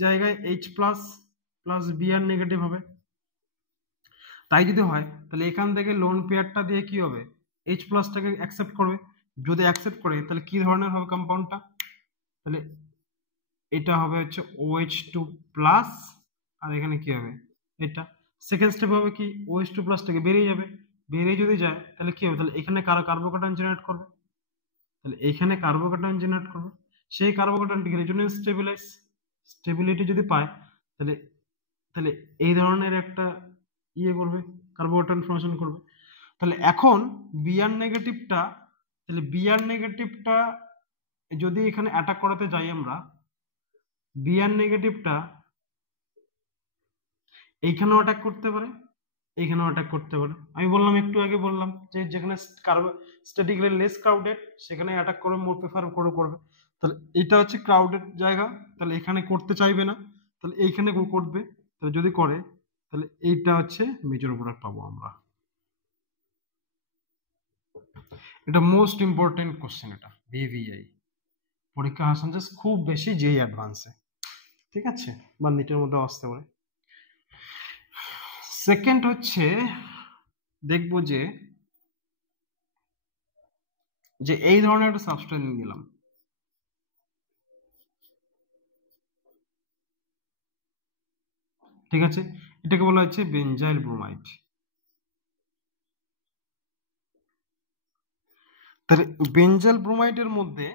জায়গায় H plus plus Br negative হবে। তাই যদি হয় তাহলে এখান থেকে লোন পেয়ারটা দিয়ে কি হবে, H প্লাসটাকে অ্যাকসেপ্ট করবে। যদি অ্যাকসেপ্ট করে তাহলে কি ধরনের হবে কম্পাউন্ডটা, তাহলে এটা হবে হচ্ছে OH2 প্লাস, আর এখানে কি হবে এটা। সেকেন্ড স্টেপ হবে কি, OH2 প্লাস থেকে বেরিয়ে যাবে, বেরিয়ে যদি যায় তাহলে কি হবে, তাহলে এখানে কার্বোকার্বন জেনারেট করবে, তাহলে এখানে কার্বোকার্বন জেনারেট করবে। সেই কার্বোকার্বনটিকে রেজোনেন্স স্টেবিলিটি যদি পায় তাহলে তাহলে এই ধরনের একটা ইয়ে করবে, কার্বোকার্বন ফর্মেশন করবে। তাহলে এখন বিআর নেগেটিভটা, তাহলে বিআর নেগেটিভটা যদি এখানে অ্যাটাক করাতে যাই আমরা, বিআর নেগেটিভটা এইখানেও অ্যাটাক করতে পারে, এইখানেও অ্যাটাক করতে পারে। আমি বললাম একটু আগে বললাম যে যেখানে স্ট্যাটিক্যালি লেস ক্রাউডেড সেখানে অ্যাটাক করে মোর প্রেফার করবে। তাহলে এটা হচ্ছে ক্রাউডেড জায়গা, তাহলে এখানে করতে চাইবে না, তাহলে এইখানে করবে। তাহলে যদি করে তাহলে এইটা হচ্ছে মেজর প্রোডাক্ট পাবো আমরা। এটা মোস্ট ইম্পর্টেন্ট কোশ্চেন, এটা ভিভিআই পরীক্ষা আসান খুব বেশি যেই অ্যাডভান্সে, ঠিক আছে, বা নিটের মধ্যে আসতে পারে। সেকেন্ড হচ্ছে দেখবো যে এই ধরনের একটা সাবস্টেন্স নিলাম, ঠিক আছে, এটাকে বলা হচ্ছে বেনজাইল ব্রোমাইড। তাহলে বেনজাইল ব্রোমাইডের মধ্যে,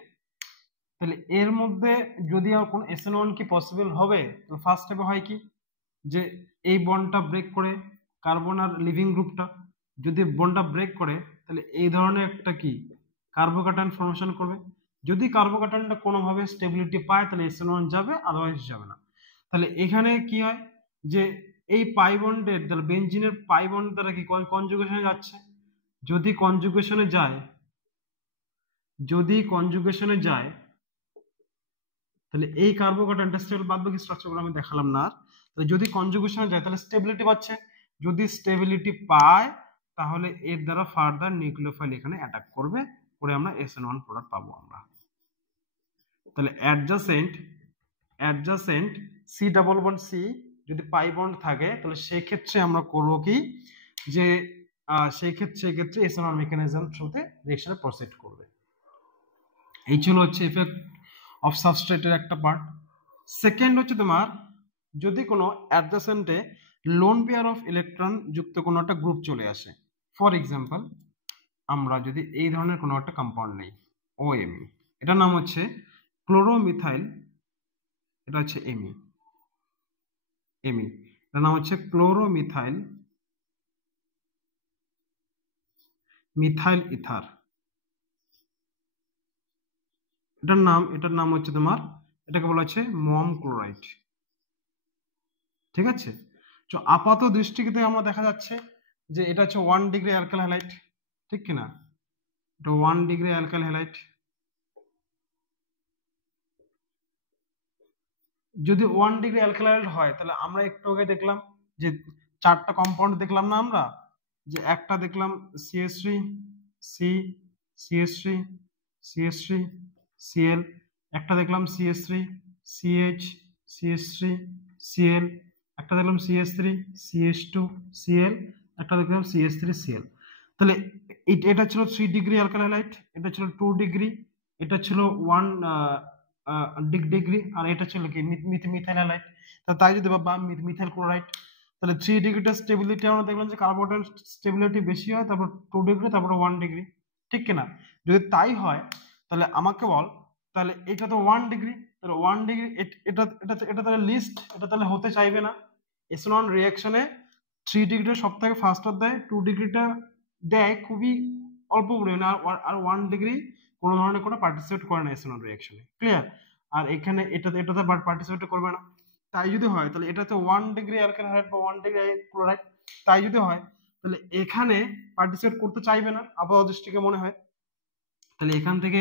তাহলে এর মধ্যে যদি আর কোন SN1 কি পসিবল হবে, তো ফার্স্ট স্টেপে হয় কি যে এই বন্ডটা ব্রেক করে কার্বন আর লিভিং গ্রুপটা যদি বন্ডটা ব্রেক করে তাহলে এই ধরনের একটা কি কার্বোকার্বন ফর্মেশন করবে। যদি কার্বোকার্বনটা কোনোভাবে স্টেবিলিটি পায় তাহলে SN1 যাবে, আদারওয়াইজ যাবে না। তাহলে এখানে কি হয় যে এই পাই বন্ডের তাহলে বেনজিনের পাই বন্ড দ্বারা কি কনজুগেশনে যাচ্ছে, যদি কনজুগেশনে যায়, যদি কনজুগেশনে যায় তাহলে এই কার্বোকার্বনটা স্টেবল, বাদ বাকি স্ট্রাকচারগুলো আমি দেখালাম না। তাহলে যদি কনজুগেশনে যায় তাহলে স্টেবিলিটি পাচ্ছে, যদি স্টেবিলিটি পায় তাহলে এর দ্বারা ফার্দার নিউক্লিওফাইল এখানে অ্যাটাক করবে, করে আমরা SN1 প্রোডাক্ট পাবো আমরা। তাহলে adjacent C double bond C যদি পাই বন্ড থাকে তাহলে সেই ক্ষেত্রে আমরা করব কি যে সেই ক্ষেত্রে SN1 মেকানিজম থ্রুতে রিঅ্যাকশনে প্রসিড করবে। এই ছিল হচ্ছে ইফেক্ট অফ সাবস্ট্রেটের একটা পার্ট। সেকেন্ড হচ্ছে তোমার যদি কোনো অ্যাডজাসেন্টে লোন পেয়ার অফ ইলেকট্রন যুক্ত কোনো একটা গ্রুপ চলে আসে, ফর এক্সাম্পল আমরা যদি এই ধরনের কোনো একটা কম্পাউন্ড নেই OMe, এটার নাম হচ্ছে ক্লোরোমিথাইল, এটা হচ্ছে এমি, এটার নাম হচ্ছে ক্লোরোমিথাইল মিথাইল ইথার, এটার নাম হচ্ছে তোমার, এটাকে বলা হচ্ছে মম ক্লোরাইড, ঠিক আছে। তো আপাত দৃষ্টিতে আমরা দেখা যাচ্ছে যে এটা হচ্ছে 1 ডিগ্রি অ্যালকাইল হ্যালাইড, ঠিক কিনা, এটা 1 ডিগ্রি অ্যালকাইল হ্যালাইড। যদি 1 ডিগ্রি অ্যালকাইল হ্যালাইড হয় তাহলে আমরা একটু আগে দেখলাম যে চারটা কম্পাউন্ড দেখলাম না আমরা, যে একটা দেখলাম CH3 C CH3 CH3 Cl, একটা দেখলাম CH3 CH CH3 Cl, একটা দেখলাম CH3 CH2 Cl, একটা দেখলাম CH3 Cl। তাহলে এটা ছিল 3 ডিগ্রি অ্যালকাইল হ্যালাইড, এটা ছিল 2 ডিগ্রি, এটা ছিল 1 ডিগ্রি, আর এটা ছিল কি মিথাইল হ্যালাইড। তাই যদি বা মিথাইল ক্লোরাইড, তাহলে 3 ডিগ্রিটা স্টেবিলিটি আমরা দেখলাম যে কার্বোনের স্টেবিলিটি বেশি হয়, তারপর 2 ডিগ্রি, তারপর 1 ডিগ্রি, ঠিক কিনা। যদি তাই হয় তাহলে আমাকে বল, তাহলে এটা তো 1 ডিগ্রি, তাহলে 1 ডিগ্রি এটা এটা এটা তাহলে লিস্ট, এটা তাহলে হতে চাইবে না। SN1 রিঅ্যাকশনে 3 ডিগ্রিটা সবথেকে ফাস্টার দেয়, 2 ডিগ্রিটা দেয় খুবই অল্প পরিমাণে, আর 1 ডিগ্রি কোনো ধরনের কোনো পার্টিসিপেট করে না SN1 রিঅ্যাকশনে, ক্লিয়ার। আর এখানে এটাতে পার্টিসিপেট করবে না। তাই যদি হয় তাহলে এটাতে 1 ডিগ্রি অ্যালকাইল হ্যালাইড বা 1 ডিগ্রি ক্লোরাইড, তাই যদি হয় তাহলে এখানে পার্টিসিপেট করতে চাইবে না আপাতত দৃষ্টিকে মনে হয়। তাহলে এখান থেকে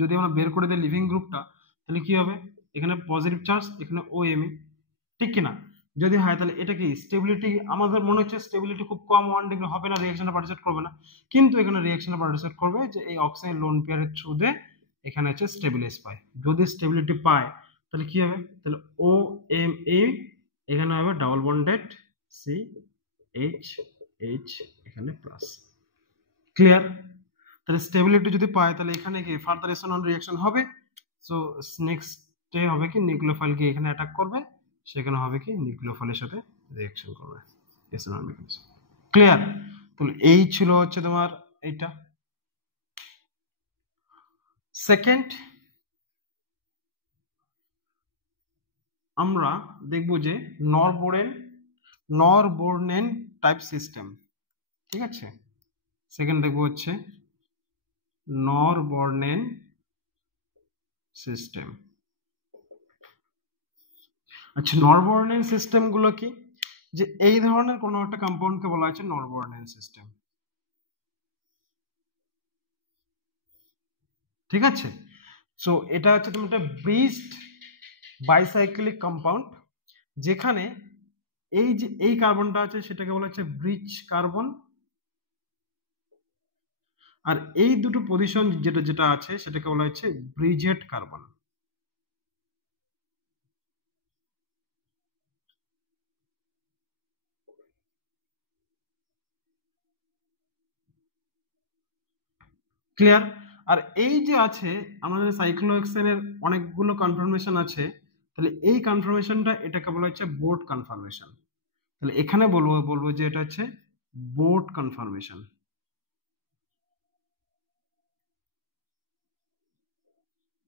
যদি আমরা বের করে দিই লিভিং গ্রুপটা তাহলে কি হবে, এখানে পজিটিভ চার্জ, এখানে OMe, ঠিক কিনা। যদি হয় তাহলে এটা কি স্টেবিলিটি, আমাদের মনে হচ্ছে স্টেবিলিটি খুব কম 1 ডিগ্রি হবে না, রিঅ্যাকশনটা পার্টিসিপেট করবে না, কিন্তু এখানে রিঅ্যাকশনটা পার্টিসিপেট করবে যে এই অক্সাইড লোন পেয়ারের থ্রু দিয়ে এখানে হচ্ছে স্টেবিলাইজ পায়। যদি স্টেবিলিটি পায় তাহলে কি হবে, তাহলে ও এম এ এখানে হবে double bonded C H H এখানে প্লাস। ক্লিয়ার? তাহলে স্টেবিলিটি যদি পায় তাহলে এখানে কি ফার্দার এসএন1 রিঅ্যাকশন হবে। সো নেক্সটে হবে কি নিউক্লিওফাইলকে এখানে অ্যাটাক করবে, সেখানে হবে কি নিউক্লিওফাইলের সাথে রিঅ্যাকশন করবে এসএন1 মেকানিজম। ক্লিয়ার? তাহলে এই ছিল হচ্ছে তোমার এইটা। সেকেন্ড আমরা দেখব যে নরবোর্নেন টাইপ সিস্টেম। ঠিক আছে, সেকেন্ড দেখব হচ্ছে নরবোর্নেন সিস্টেম। আচ্ছা, নরবোর্নেন সিস্টেম গুলো কি, যে এই ধরনের কোনো একটা কম্পাউন্ডকে বলা হচ্ছে নরবোর্নেন সিস্টেম। ঠিক আছে, সো এটা হচ্ছে তোমার একটা ব্রিজড বাইসাইক্লিক কম্পাউন্ড, যেখানে এই যে এই কার্বনটা আছে সেটাকে বলা হচ্ছে ব্রিজ কার্বন, আর এই দুটো পজিশন যেটা যেটা আছে সেটাকে বলা হচ্ছে ব্রিজেড কার্বন। ক্লিয়ার? আর এই যে আছে আমাদের সাইক্লোহেক্সেনের অনেকগুলো কনফার্মেশন আছে, তাহলে এই কনফার্মেশনটা এটাকে বলা হচ্ছে বোর্ড কনফার্মেশন। তাহলে এখানে বলবো যে এটা হচ্ছে বোর্ড কনফার্মেশন।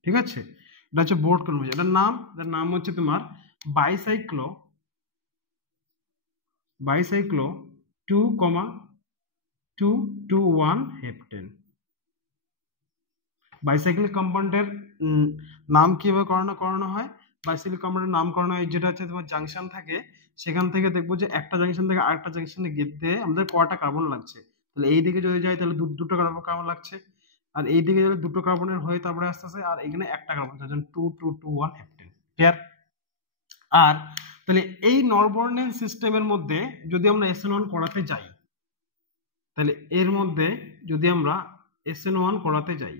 ঠিক আছে, এটা হচ্ছে বোর্ড কনফার্মেশন। এটার নাম হচ্ছে তোমার বাইসাইক্লো 2,221 হেপটেন। বাইসাইক্লিক কম্পাউন্ডের নাম কিভাবে করানো হয়, বাইসাইক্লিক কম্পাউন্ডের নামকরণ হয় যেটা হচ্ছে তোমার জাংশন থাকে, সেখান থেকে দেখবো যে একটা জাংশন থেকে আরেকটা জাংশনে যেতে আমাদের কয়টা কার্বন লাগছে। তাহলে এই দিকে যদি যাই তাহলে দুটো কার্বন লাগছে, আর এই দিকে যদি দুটো কার্বনের হয়ে তারপরে আসতেছে, আর এখানে একটা কার্বন, তার জন্য 2,221 হেপটেন। ক্লিয়ার? আর তাহলে এই নরবোর্নেন সিস্টেমের মধ্যে যদি আমরা SN1 করাতে যাই, তাহলে এর মধ্যে যদি আমরা SN1 করাতে যাই,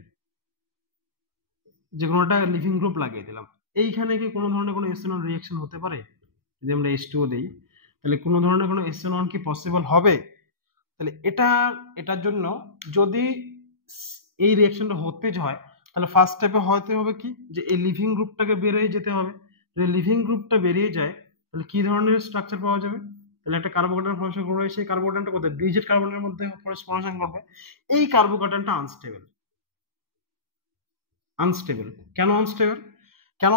যে কোনো একটা লিভিং গ্রুপ লাগিয়ে দিলাম, এইখানে কি কোনো ধরনের কোনো SN1 রিঅ্যাকশন হতে পারে? যদি আমরা H2O দেই তাহলে কোনো ধরনের কোনো SN1 কি পসিবল হবে? তাহলে এটার জন্য যদি এই রিঅ্যাকশনটা হতে হয় তাহলে ফার্স্ট স্টেপে হতে হবে কি, যে এই লিভিং গ্রুপটাকে বেরিয়ে যেতে হবে। যদি লিভিং গ্রুপটা বেরিয়ে যায় তাহলে কি ধরনের স্ট্রাকচার পাওয়া যাবে? তাহলে একটা কার্বোকার্বন ফর্মেশন করবে, সেই কার্বোকার্বনটা কোথায়? ব্রিজেড কার্বনের মধ্যে ফর্মেশন করবে। এই কার্বোকার্বনটা আনস্টেবল। কেন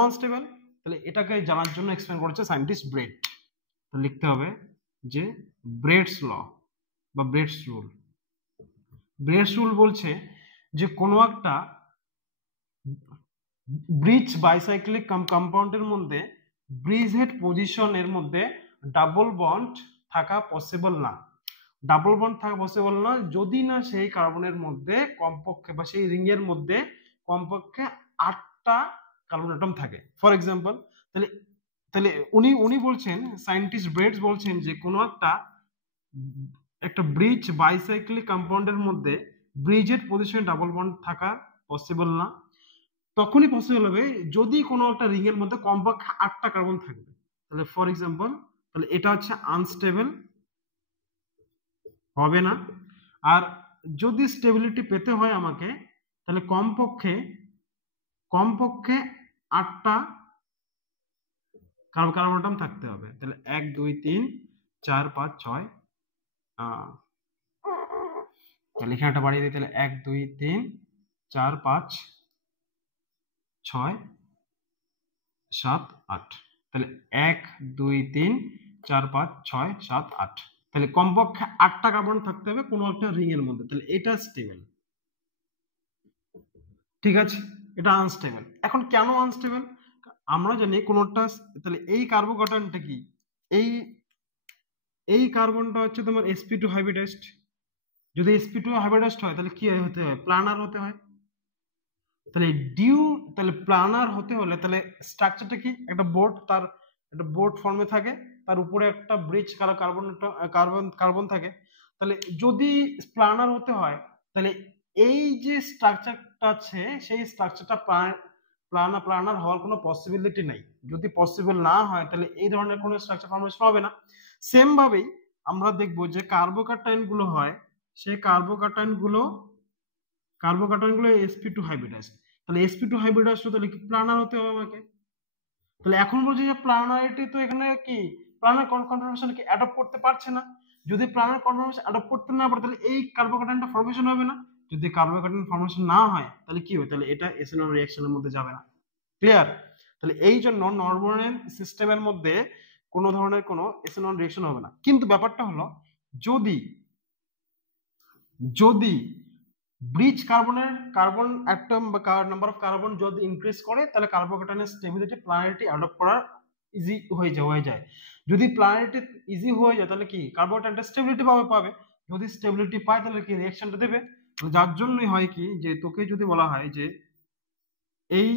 আনস্টেবল? তাহলে এটাকে জানার জন্য এক্সপ্লেন করেছে সায়েন্টিস্ট ব্রেড। তো লিখতে হবে যে ব্রেডস ল বা ব্রেডস রুল বলছে যে কোনো একটা ব্রিজ বাইসাইক্লিক কম্পাউন্ডের মধ্যে ব্রিজ হেড পজিশনের মধ্যে ডাবল বন্ড থাকা পসিবল না। যদি না সেই কার্বনের মধ্যে কমপক্ষে বা সেই রিং এর মধ্যে কমপক্ষে 8টা কার্বন অ্যাটম থাকে। ফর এক্সাম্পল, তাহলে উনি বলছেন, সায়েন্টিস্ট ব্রেডস বলছেন যে কোনো একটা ব্রিজ বাইসাইক্লিক কম্পাউন্ডের মধ্যে ব্রিজের পজিশনে ডাবল বন্ড থাকা পসিবল না। তখনই পসিবল হবে যদি কোনো একটা রিং এর মধ্যে কমপক্ষে 8টা কার্বন থাকবে। তাহলে ফর এক্সাম্পল, তাহলে এটা হচ্ছে আনস্টেবল, হবে না। আর যদি স্টেবিলিটি পেতে হয় আমাকে, তাহলে কমপক্ষে 8টা কার্বন অ্যাটম থাকতে হবে। তাহলে 1 2 3 4 5 6, তাহলে এখানে একটা বাড়িয়ে দিই, তাহলে 1 2 3 4 5 6 7 8, তাহলে 1 2 3 4 5 6 7 8, তাহলে কমপক্ষে 8টা কার্বন থাকতে হবে কোনো একটা রিং এর মধ্যে। তাহলে এটা স্টেবল। ঠিক আছে, এটা আনস্টেবল। এখন কেন আনস্টেবল? আমরা জানি কোনটা, তাহলে এই কার্বোকার্বনটা কি, এই কার্বনটা হচ্ছে তোমার sp2 হাইব্রিডাইজড। যদি sp2 হাইব্রিডাইজড হয় তাহলে কি হতে হয়? প্লানার হতে হয়। তাহলে প্লানার হতে হলে তাহলে স্ট্রাকচারটা কি, একটা বোর্ড, তার একটা বোর্ড ফর্মে থাকে, তার উপরে একটা ব্রিজ কার্বন থাকে, তাহলে যদি প্লানার হতে হয় তাহলে এই যে স্ট্রাকচারটা আছে সেই স্ট্রাকচারটা প্লানার হওয়ার কোনো পসিবিলিটি নাই। যদি পসিবল না হয় তাহলে এই ধরনের কোনো স্ট্রাকচার ফর্মেশন হবে না। সেম ভাবেই আমরা দেখবো যে কার্বোকাটাইন গুলো হয়, সেই কার্বোকাটাইন গুলো sp2 হাইব্রিডাইজ। তাহলে sp2 হাইব্রিডাইজ তাহলে কি প্লানার হতে হবে আমাকে। তাহলে এখন বলছি যে প্লানারিটি তো এখানে কি প্লানার কনফর্মেশন কি অ্যাডপ্ট করতে পারছে না। যদি প্লানার কনফর্মেশন অ্যাডপ্ট করতে না পারে তাহলে এই কার্বোকাটাইনটা ফর্মেশন হবে না। যদি কার্বোকাটাইন ফর্মেশন না হয় তাহলে কি হবে, তাহলে এটা এসেনল রিঅ্যাকশনের মধ্যে যাবে না। ক্লিয়ার? তাহলে এই জন্য নরমাল সিস্টেমের মধ্যে কোনো ধরনের কোনো এসেনল রিঅ্যাকশন হবে না। কিন্তু ব্যাপারটা হলো যদি ব্রিজ কার্বন অ্যাটম বা নাম্বার অফ কার্বন যদি ইনক্রিজ করে তাহলে কার্বোকাটাইনের স্টেবিলিটি প্লানারিটি অ্যাডপ্ট করা ইজি হয়ে যায়। যদি প্লানারিটি ইজি হয়ে যায় তাহলে কি কার্বোকাটাইনটা স্টেবিলিটি পাবে। যদি স্টেবিলিটি পায় তাহলে কি রিঅ্যাকশনটা দেবে। যার জন্যই হয় কি যে তোকে যদি বলা হয় যে এই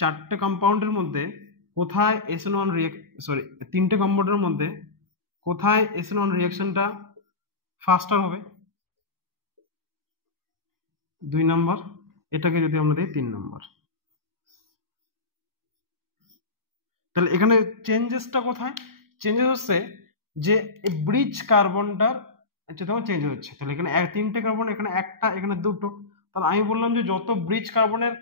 চারটে কম্পাউন্ডের মধ্যে কোথায় তিনটে কম্পাউন্ডের মধ্যে কোথায় SN1 রিঅ্যাকশনটা ফাস্টার হবে, 2 নাম্বার, এটাকে যদি আমরা দিই 3 নাম্বার, তাহলে এখানে চেঞ্জেসটা কোথায়? চেঞ্জেস হচ্ছে যে ব্রিজ কার্বনটার তোমার চেঞ্জ হচ্ছে। তাহলে এখানে তিনটে কার্বন, এখানে একটা, এখানে দুটো। তাহলে আমি বললাম যে যত ব্রিজ কার্বনের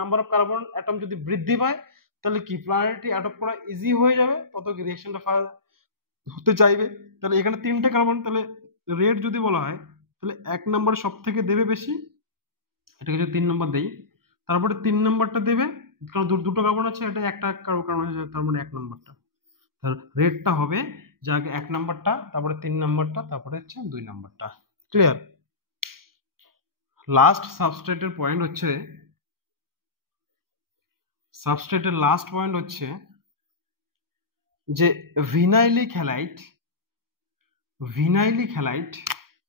নাম্বার অফ কার্বন অ্যাটম যদি বৃদ্ধি পায় তাহলে কি প্লানারিটি অ্যাডপ্ট করা ইজি হয়ে যাবে, তত কি রিঅ্যাকশনটা হতে চাইবে। তাহলে এখানে তিনটে কার্বন, তাহলে রেড যদি বলা হয় তাহলে 1 নাম্বার সব থেকে দেবে বেশি, এটাকে যদি 3 নাম্বার দেই তারপরে 3 নাম্বারটা দেবে, কারণ দুটো কার্বন আছে, এটা একটা কার্বন আছে, তার মানে 1 নাম্বারটা। তাহলে রেডটা হবে যে আগে 1 নাম্বারটা, তারপরে 3 নাম্বারটা, তারপরে হচ্ছে 2 নাম্বারটা। ক্লিয়ার? লাস্ট সাবস্ট্রেটের পয়েন্ট হচ্ছে যে ভিনাইলিক halide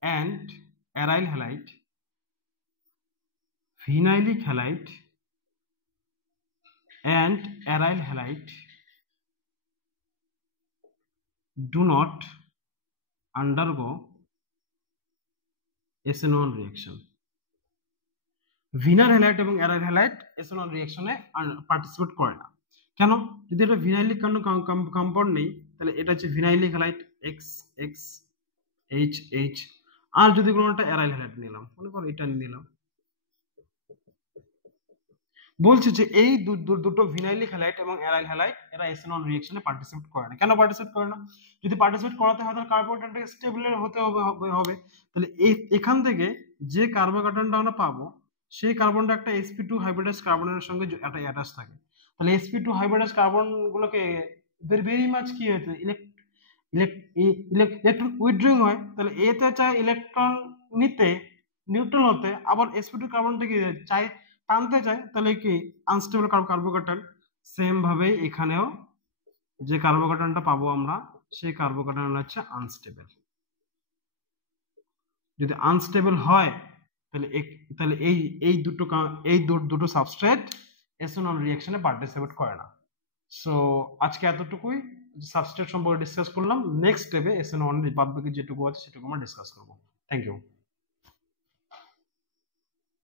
and aryl halide, vinylic halide and aryl halide do not undergo SN1 reaction. Vinyl halide এবং অ্যারাইল হ্যালাইড SN1 রিঅ্যাকশনে পার্টিসিপেট করে না। কেন? যদি এটা ভিনাইলিক কম্পাউন্ড নেই তাহলে এটা হচ্ছে ভিনাইলিক হ্যালাইড XHH, আর যদি কোনোটা অ্যারাইল হ্যালাইড নিলাম, মনে করো এটা নিলাম, বলছে যে এই দুটো ভিনাইলিক হ্যালাইড এবং অ্যারাইল হ্যালাইড এরা SN1 রিঅ্যাকশনে পার্টিসিপেট করে না। কেন পার্টিসিপেট করে না? যদি পার্টিসিপেট করাতে হয় তাহলে কার্বোকাটাইনটা স্টেবল হতে হবে। তাহলে এখান থেকে যে কার্বোকাটাইনটা আমরা পাবো সেই কার্বনটা একটা sp2 হাইব্রিডাইজ কার্বনের সঙ্গে একটা অ্যাটাচ থাকে। তাহলে sp2 হাইব্রিডাইজ কার্বন গুলোকে ভেরি মাছ কি হয়েছে ইলেকট্রন উইথড্রয়িং হয়। তাহলে এতে চায় ইলেকট্রন নিতে, নিউট্রাল হতে, আবার sp2 কার্বনটাকে চাই টানতে চায়, তাহলে কি আনস্টেবল কার্বোকাটাইন। সেম ভাবে এখানেও যে কার্বোকাটাইনটা পাবো আমরা সেই কার্বোকাটাইন হচ্ছে আনস্টেবল। যদি আনস্টেবল হয় তাহলে এই দুটো সাবস্ট্রেট SN1 রিঅ্যাকশনে পার্টিসিপেট করে না। সো আজকে এতটুকুই সাবস্ট্রেট সম্পর্কে ডিসকাস করলাম। নেক্সট স্টেপে SN1 বাদ বাকি যেটুকু আছে সেটুকু আমরা ডিসকাস করব। Thank you.